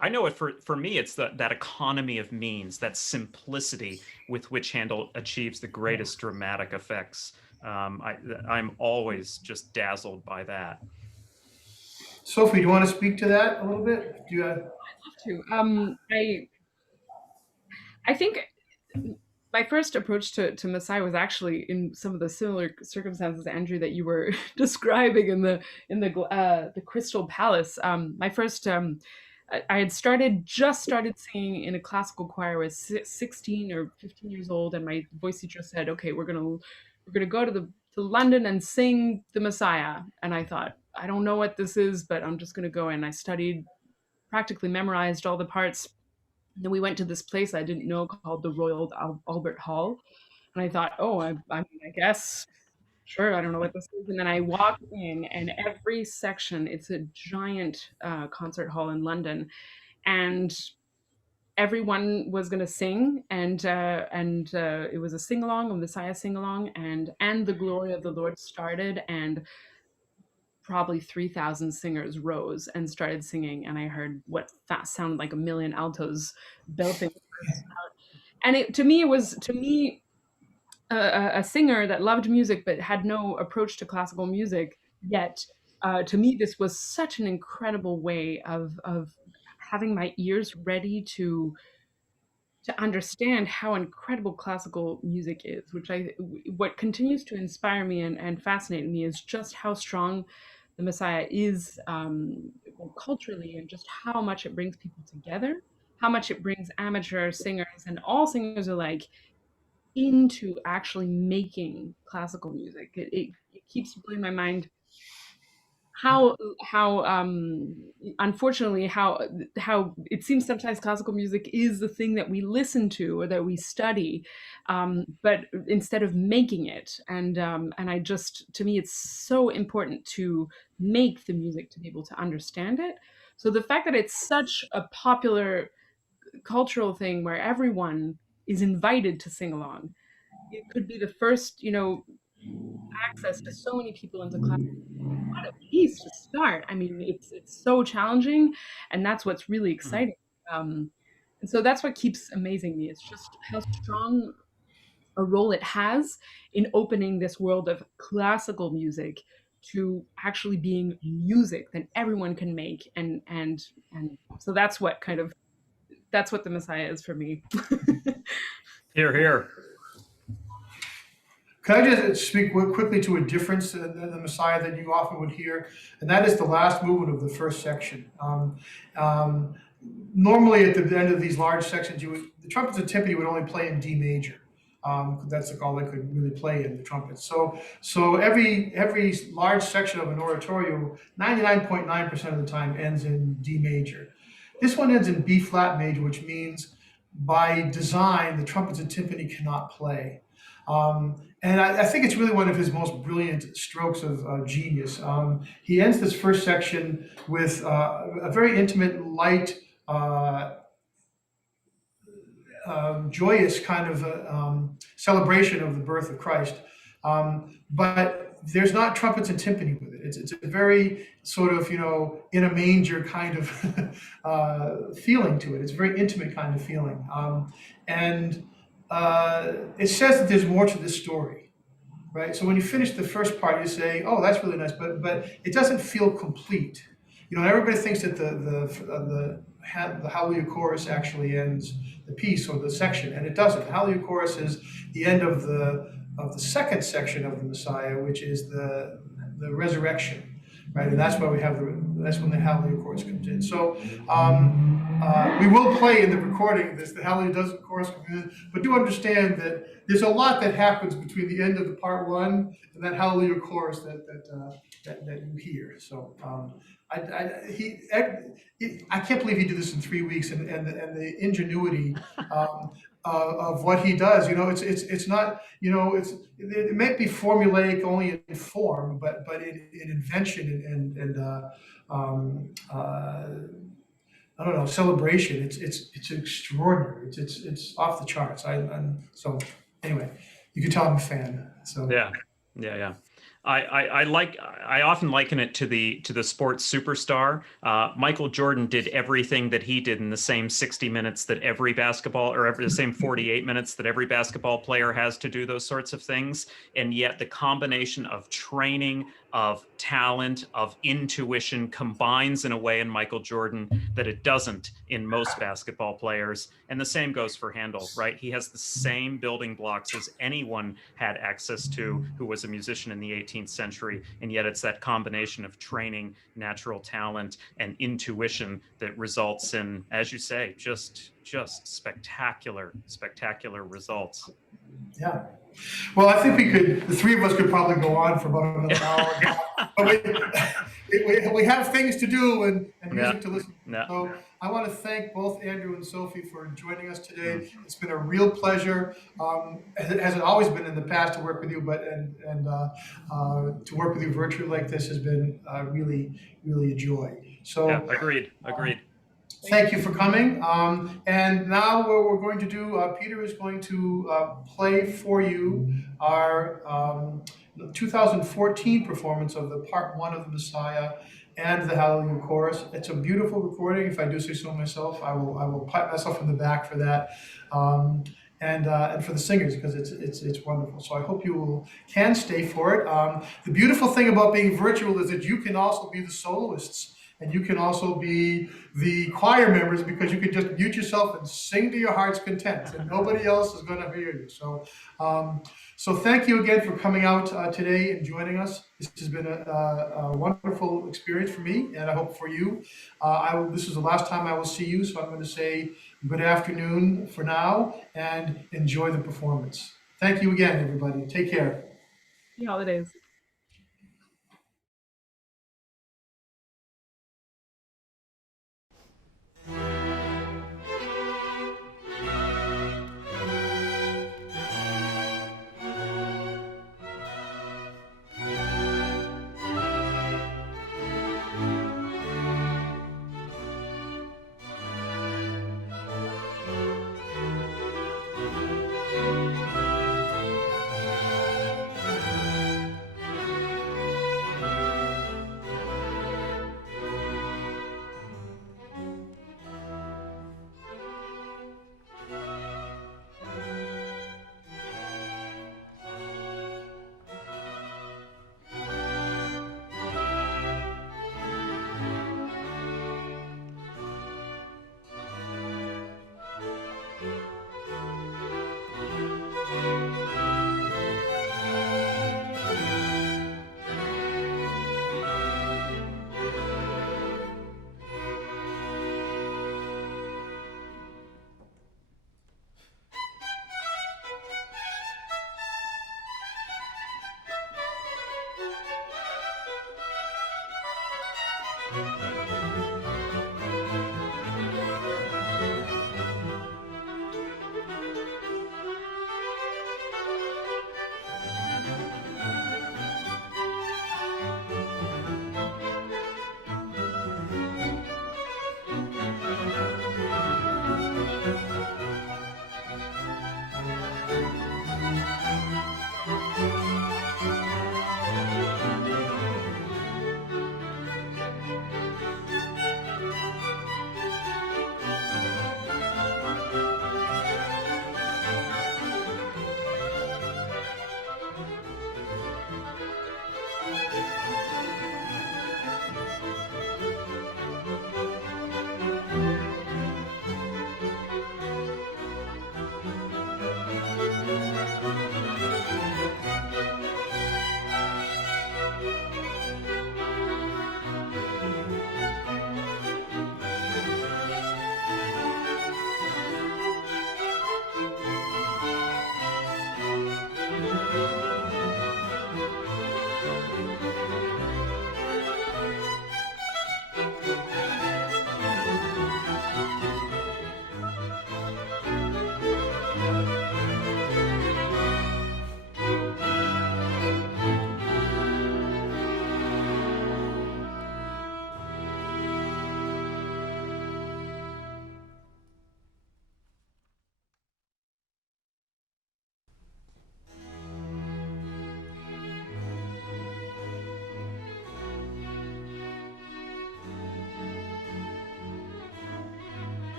I know it for me, it's that economy of means, that simplicity with which Handel achieves the greatest dramatic effects. I'm always just dazzled by that. Sophie, do you want to speak to that a little bit? I'd love to. I think my first approach to Messiah was actually in some of the similar circumstances, Andrew, that you were describing in the Crystal Palace. My first I had just started singing in a classical choir. I was 16 or 15 years old, and my voice teacher said, "Okay, we're gonna go to London and sing the Messiah." And I thought, I don't know what this is, but I'm just gonna go. And I studied practically memorized all the parts. And then we went to this place I didn't know called the Royal Albert Hall, and I thought, oh, I mean, I guess sure, I don't know what this is. And then I walked in, and every section, it's a giant concert hall in London, and everyone was going to sing, and it was a sing along, a Messiah sing along, and the glory of the Lord started, and probably 3,000 singers rose and started singing, and I heard what that sounded like a million altos belting. And it, to me, a singer that loved music but had no approach to classical music yet. To me, this was such an incredible way of having my ears ready to understand how incredible classical music is. What continues to inspire me and fascinate me is just how strong the Messiah is, culturally, and just how much it brings people together, how much it brings amateur singers and all singers alike into actually making classical music. It keeps blowing my mind how unfortunately how it seems sometimes classical music is the thing that we listen to or that we study, but instead of making it. And I just, to me, it's so important to make the music to be able to understand it. So the fact that it's such a popular cultural thing where everyone is invited to sing along, it could be the first, access to so many people into class. What a piece to start. I mean, it's so challenging, and that's what's really Mhm. exciting. Um, and so that's what keeps amazing me. It's just how strong a role it has in opening this world of classical music to actually being music that everyone can make, and so that's what the Messiah is for me. Here, here. Can I just speak quickly to a difference in the Messiah that you often would hear, and that is the last movement of the first section. Um, Normally, at the end of these large sections, the trumpets and timpani would only play in D major. That's like all they could really play in the trumpets. So every large section of an oratorio, 99.9% of the time ends in D major. This one ends in B flat major, which means by design the trumpets and timpani cannot play. And I think it's really one of his most brilliant strokes of genius. He ends this first section with a very intimate, light, uh, joyous kind of celebration of the birth of Christ. But there's not trumpets and timpani with it. It's a very sort of, in a manger kind of feeling to it. It's a very intimate kind of feeling. And it says that there's more to this story, right? So when you finish the first part, you say, "Oh, that's really nice," but it doesn't feel complete. Everybody thinks that the Hallelujah chorus actually ends the piece or the section, and it doesn't. The Hallelujah chorus is the end of the second section of the Messiah, which is the resurrection, right? And that's when the Hallelujah chorus comes in. So we will play in the recording this. The Hallelujah doesn't chorus come in, but do understand that there's a lot that happens between the end of the part one and that Hallelujah chorus that you hear. So I can't believe he did this in 3 weeks, and the ingenuity of what he does. It's not, it may be formulaic only in form, but in invention and I don't know, celebration. It's extraordinary. It's off the charts. So anyway, you can tell I'm a fan. So Yeah, yeah, yeah. I often liken it to the sports superstar. Michael Jordan did everything that he did in the same 60 minutes that every basketball, or the same 48 minutes that every basketball player has to do those sorts of things. And yet the combination of training, of talent, of intuition combines in a way in Michael Jordan that it doesn't in most basketball players. And the same goes for Handel, right? He has the same building blocks as anyone had access to who was a musician in the 18th century. And yet it's that combination of training, natural talent, and intuition that results in, as you say, just spectacular results. yeah. Well, I think the three of us could probably go on for about another hour. But we have things to do and music Yeah. to listen to. Yeah. So I want to thank both Andrew and Sophie for joining us today. Mm. It's been a real pleasure, as it always been in the past to work with you, but to work with you virtually like this has been really, really a joy. Yeah. So Agreed. Agreed. thank you for coming. And now what we're going to do, Peter is going to play for you our 2014 performance of the part one of the Messiah and the Hallelujah Chorus. It's a beautiful recording. If I do say so myself, I will pat myself on the back for that. And for the singers, because it's wonderful. So I hope you can stay for it. The beautiful thing about being virtual is that you can also be the soloists. And you can also be the choir members, because you can just mute yourself and sing to your heart's content, and nobody else is going to hear you. So thank you again for coming out today and joining us. This has been a wonderful experience for me, and I hope for you. This is the last time I will see you, so I'm going to say good afternoon for now, and enjoy the performance. Thank you again, everybody. Take care. Happy holidays.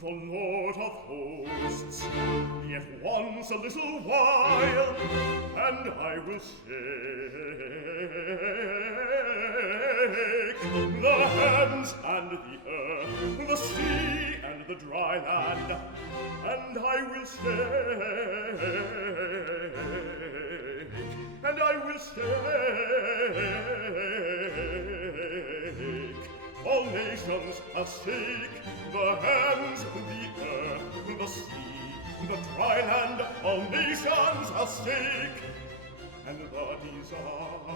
The Lord of hosts, yet once a little while, and I will shake the heavens and the earth, the sea and the dry land, and I will shake, and I will shake all nations, I'll shake the heavens, the earth, the sea, the dry land, all nations I'll shake, and the desire of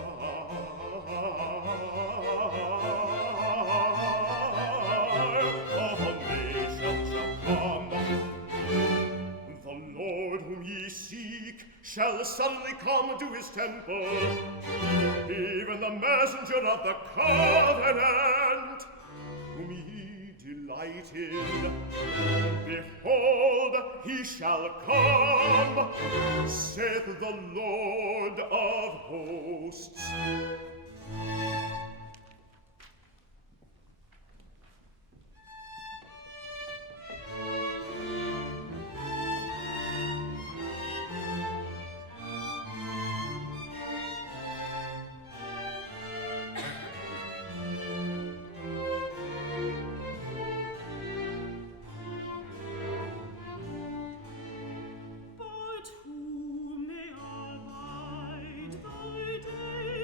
all nations shall come. The Lord whom ye seek shall suddenly come to his temple, even the messenger of the covenant, whom ye delight in. Behold, he shall come, saith the Lord of hosts. But who may abide thy day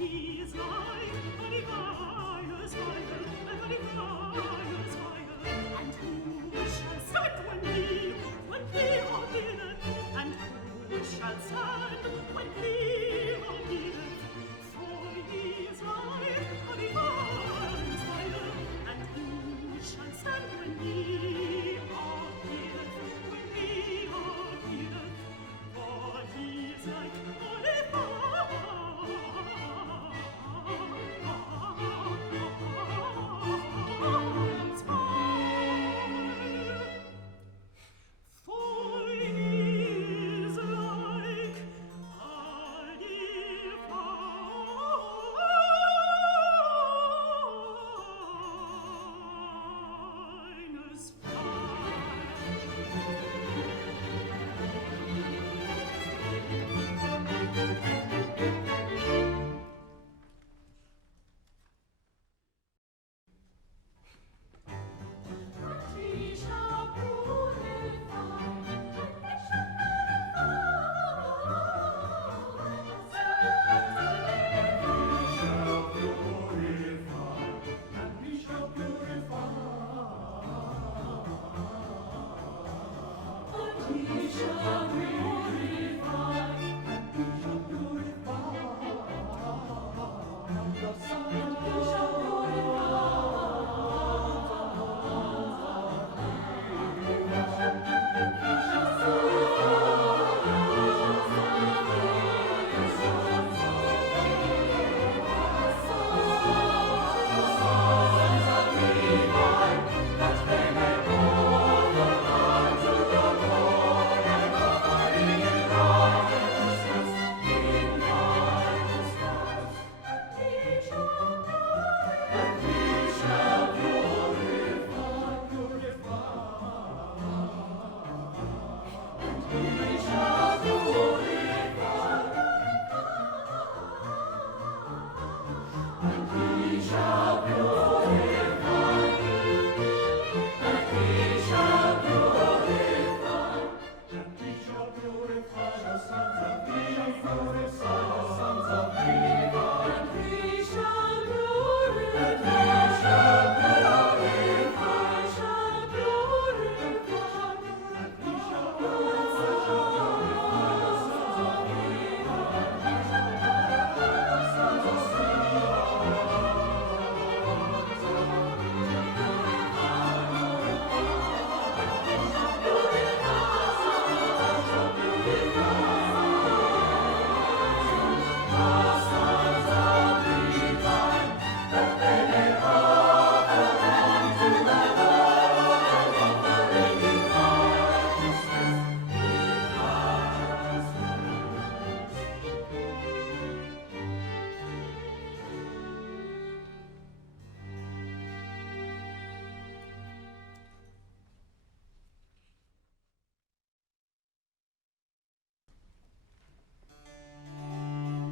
he's like honey fires, fire, and honey fires, fire. And who shall stand when he appeareth? And who shall stand when he appeareth? For he is like honey fires, fire. And who shall stand when he appeareth? When he appeareth? For he is like honey fires, fire. For he is like honey fires, he shall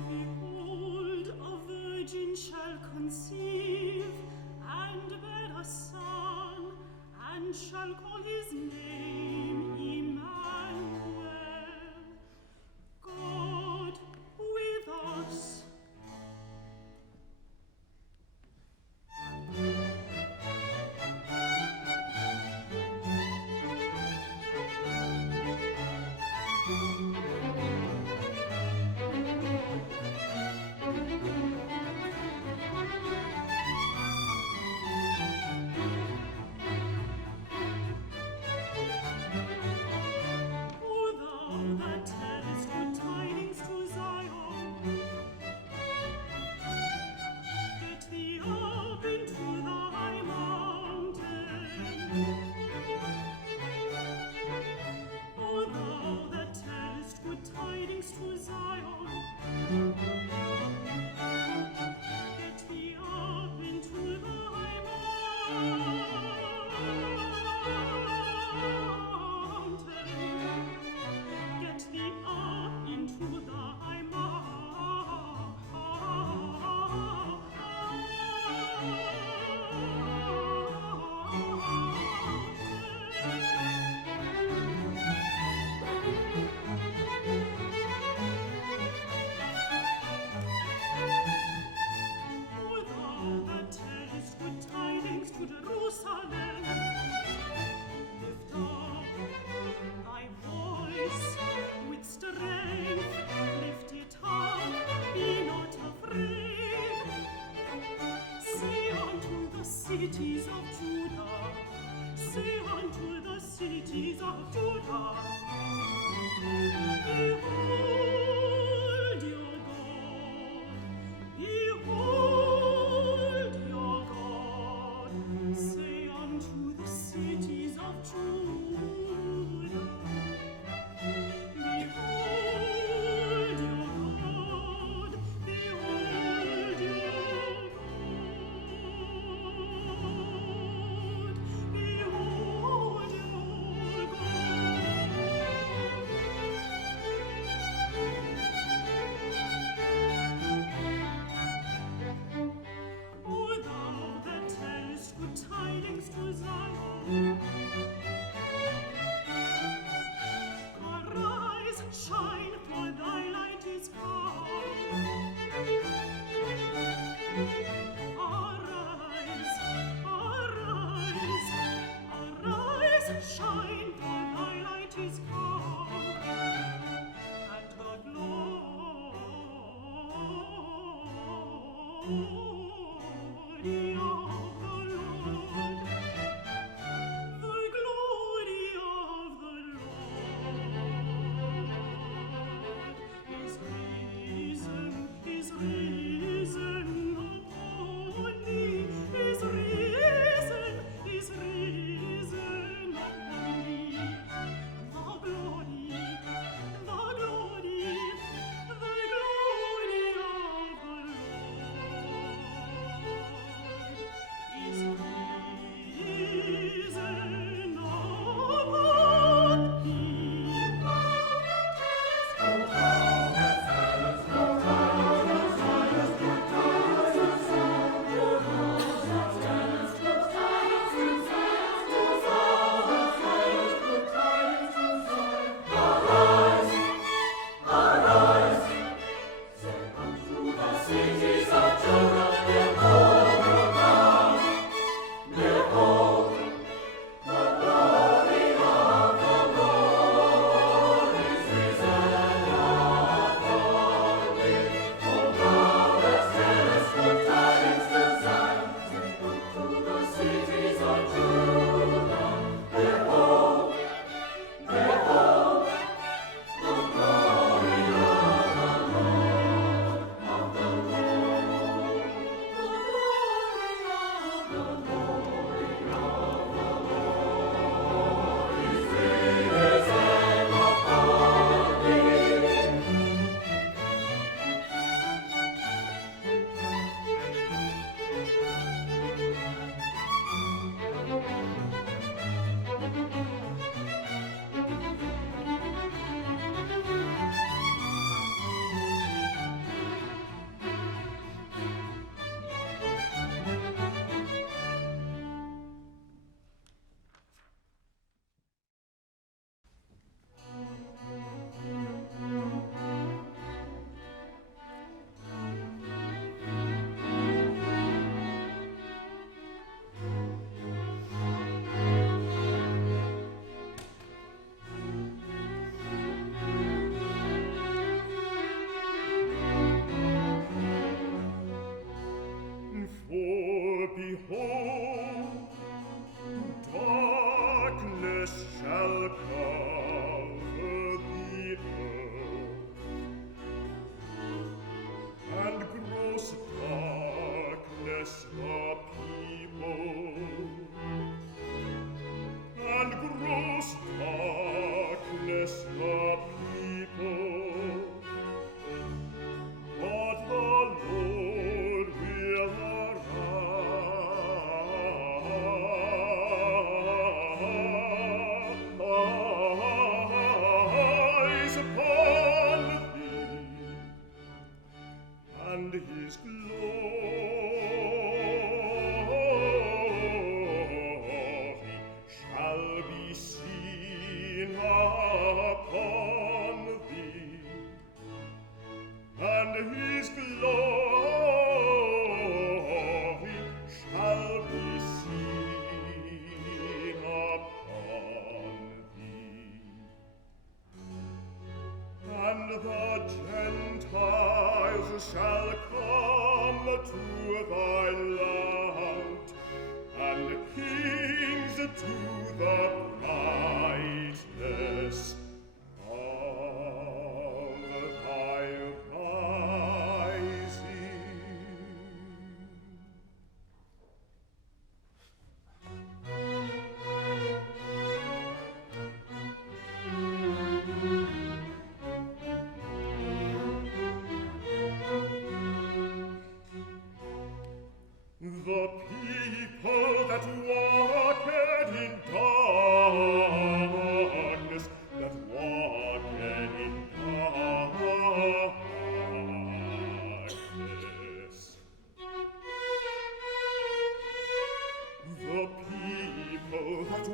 Behold, a virgin shall conceive and bear a son, and shall call his name Emmanuel. God with us. O thou that tellest good tidings to Zion, get thee up into thy mountain. O thou that tellest good tidings to Zion, get thee up into thy mountain. Get thee up into thy mountain. cities of Judah, say unto the cities of Judah, behold your God, behold your God, say unto the cities of Judah, behold your God, behold your God, behold your O thou that tellest good tidings to Zion, arise, shine, for thy light is come. Arise, arise, arise, shine, for thy light is come, and the glory of the Lord, the glory of the Lord is risen upon thee, is risen upon thee. The glory, the glory, the glory of the Lord is risen upon thee. For behold, darkness shall cover the earth, and gross darkness the people, and gross darkness the people. But the Lord will arise upon thee, and his glory shall be seen upon thee, and his glory shall be seen upon thee. And the Gentiles shall come to thy light, to the brightness of thy rising. The people that walked in darkness, that walked in darkness. The people that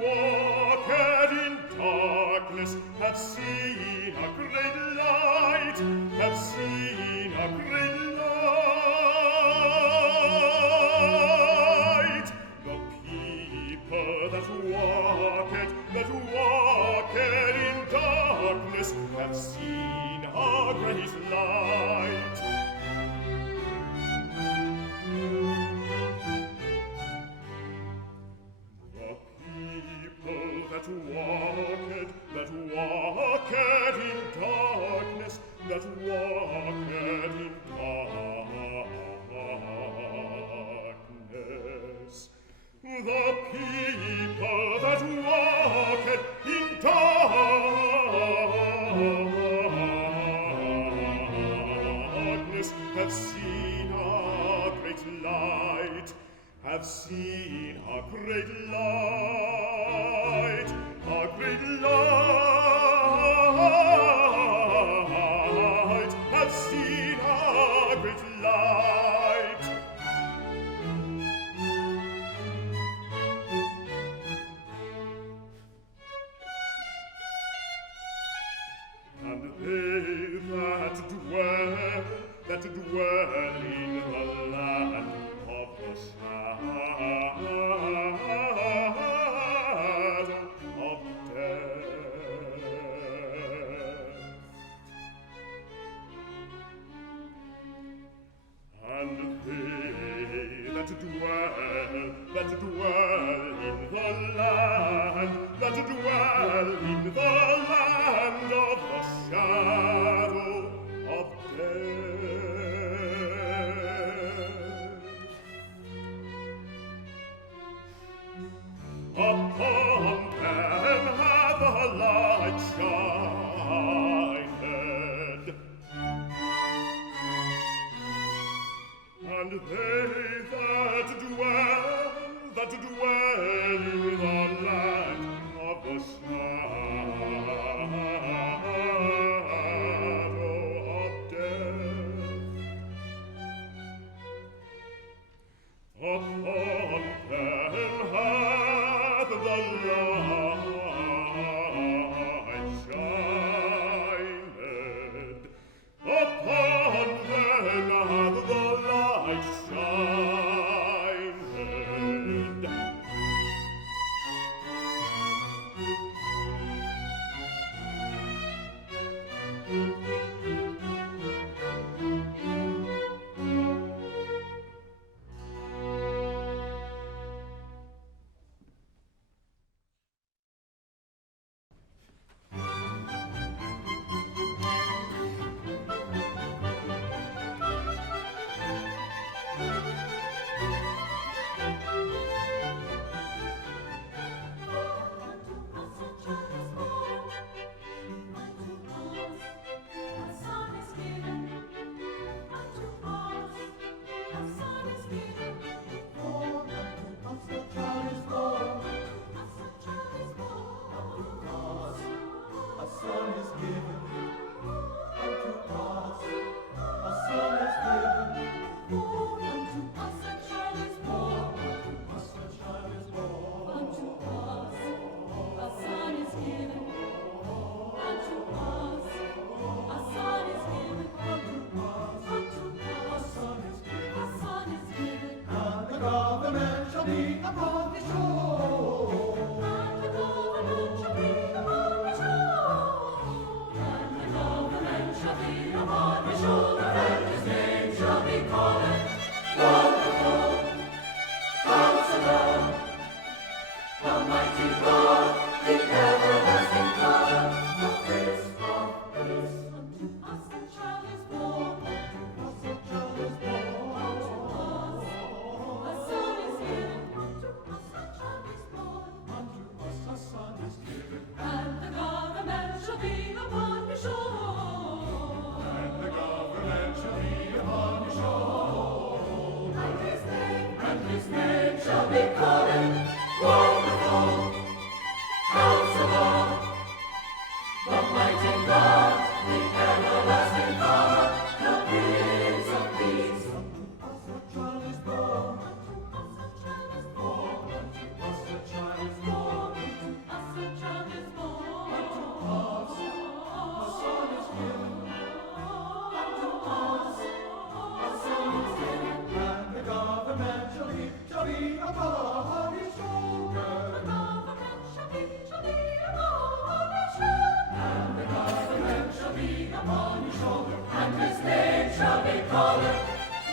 walked in darkness have seen a great light, have seen a great light. The people that walked in darkness have seen a great light. The people that walked in darkness, that walked in darkness. The people that walked in darkness have seen a great light, have seen a great light, a great light, have seen a great light. And they that dwell in the land of the shadow of death. And they that dwell in the land, that dwell in the land of the shadow of death. Upon them hath the light shined, and they that dwell in the land of the shadow of death, upon them hath the light shined, upon them hath the light shined.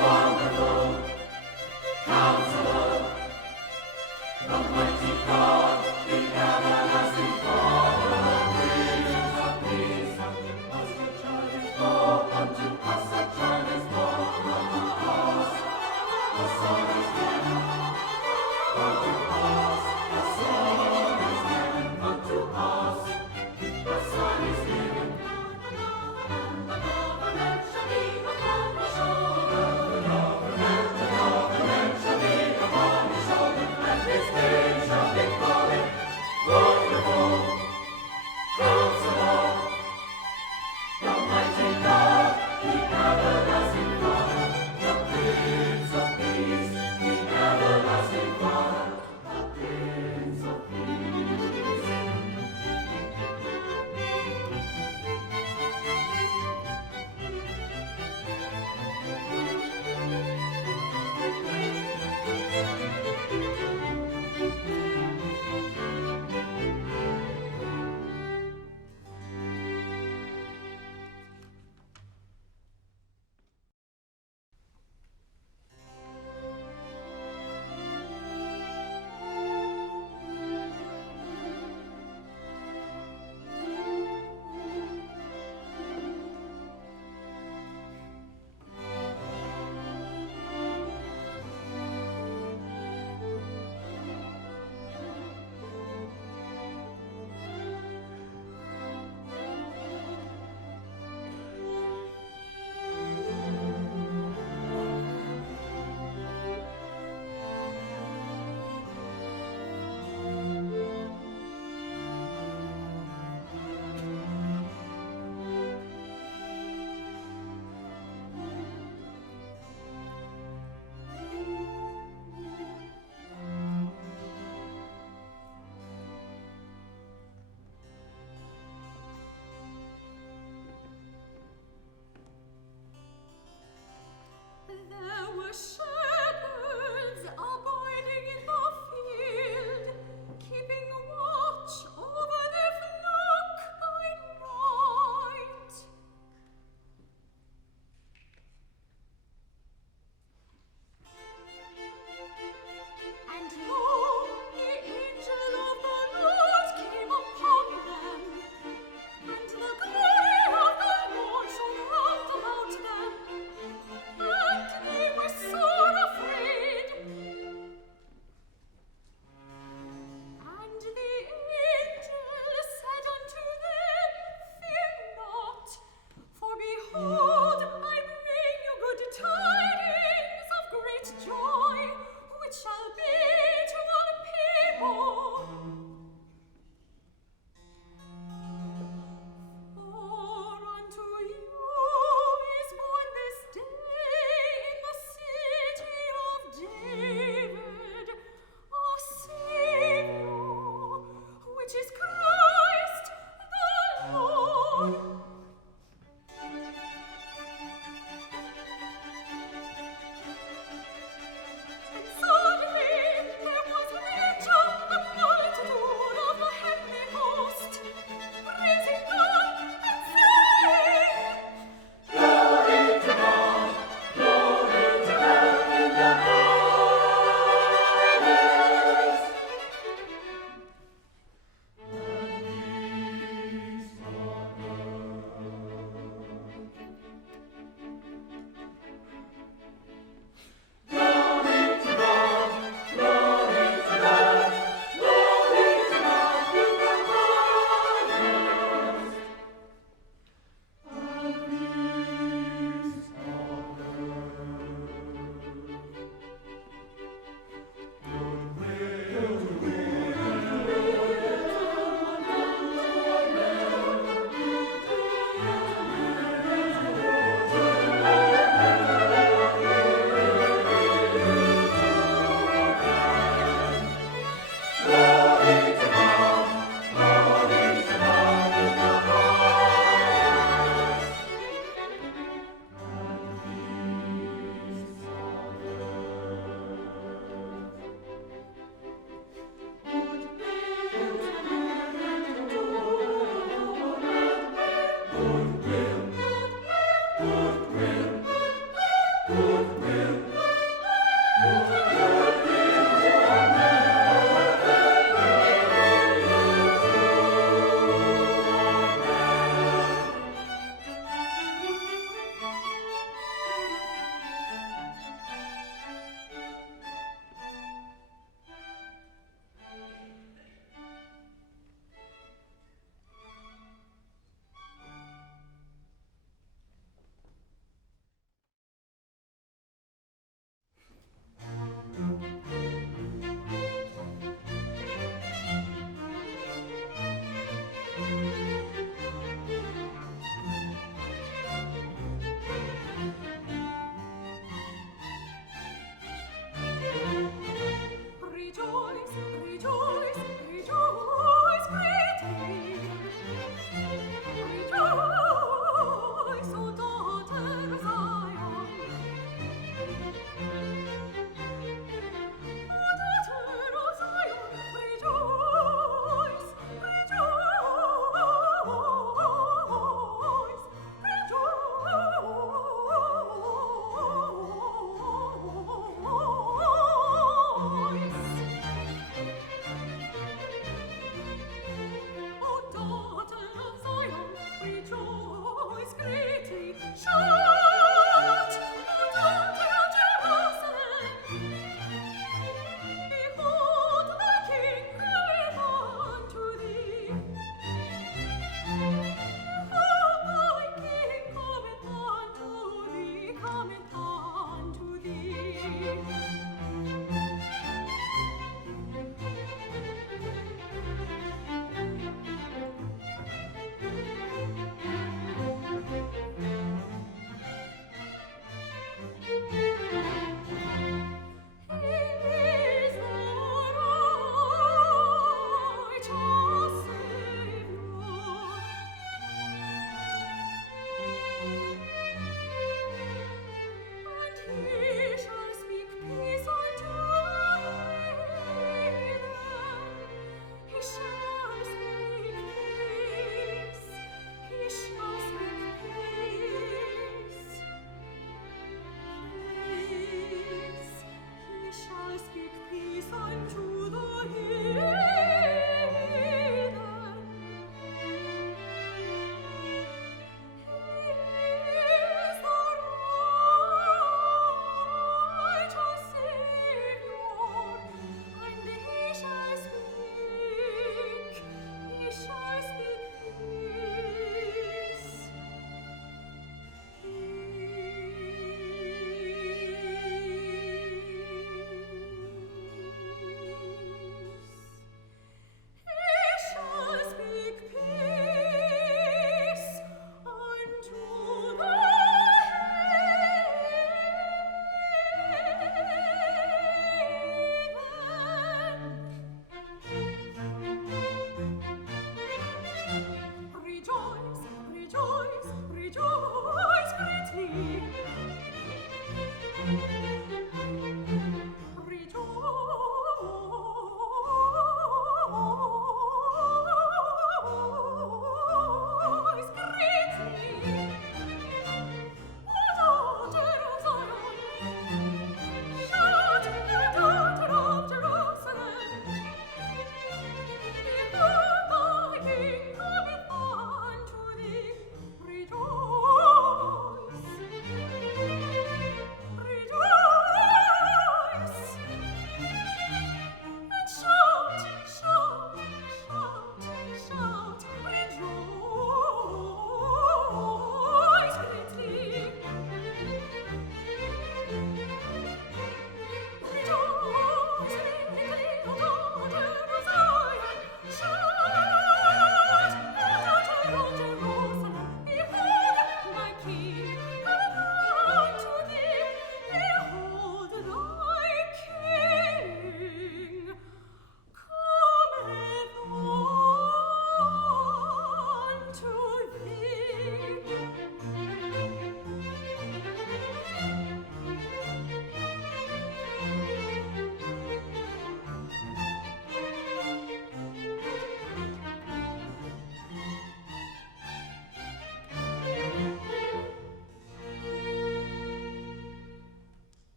Wonderful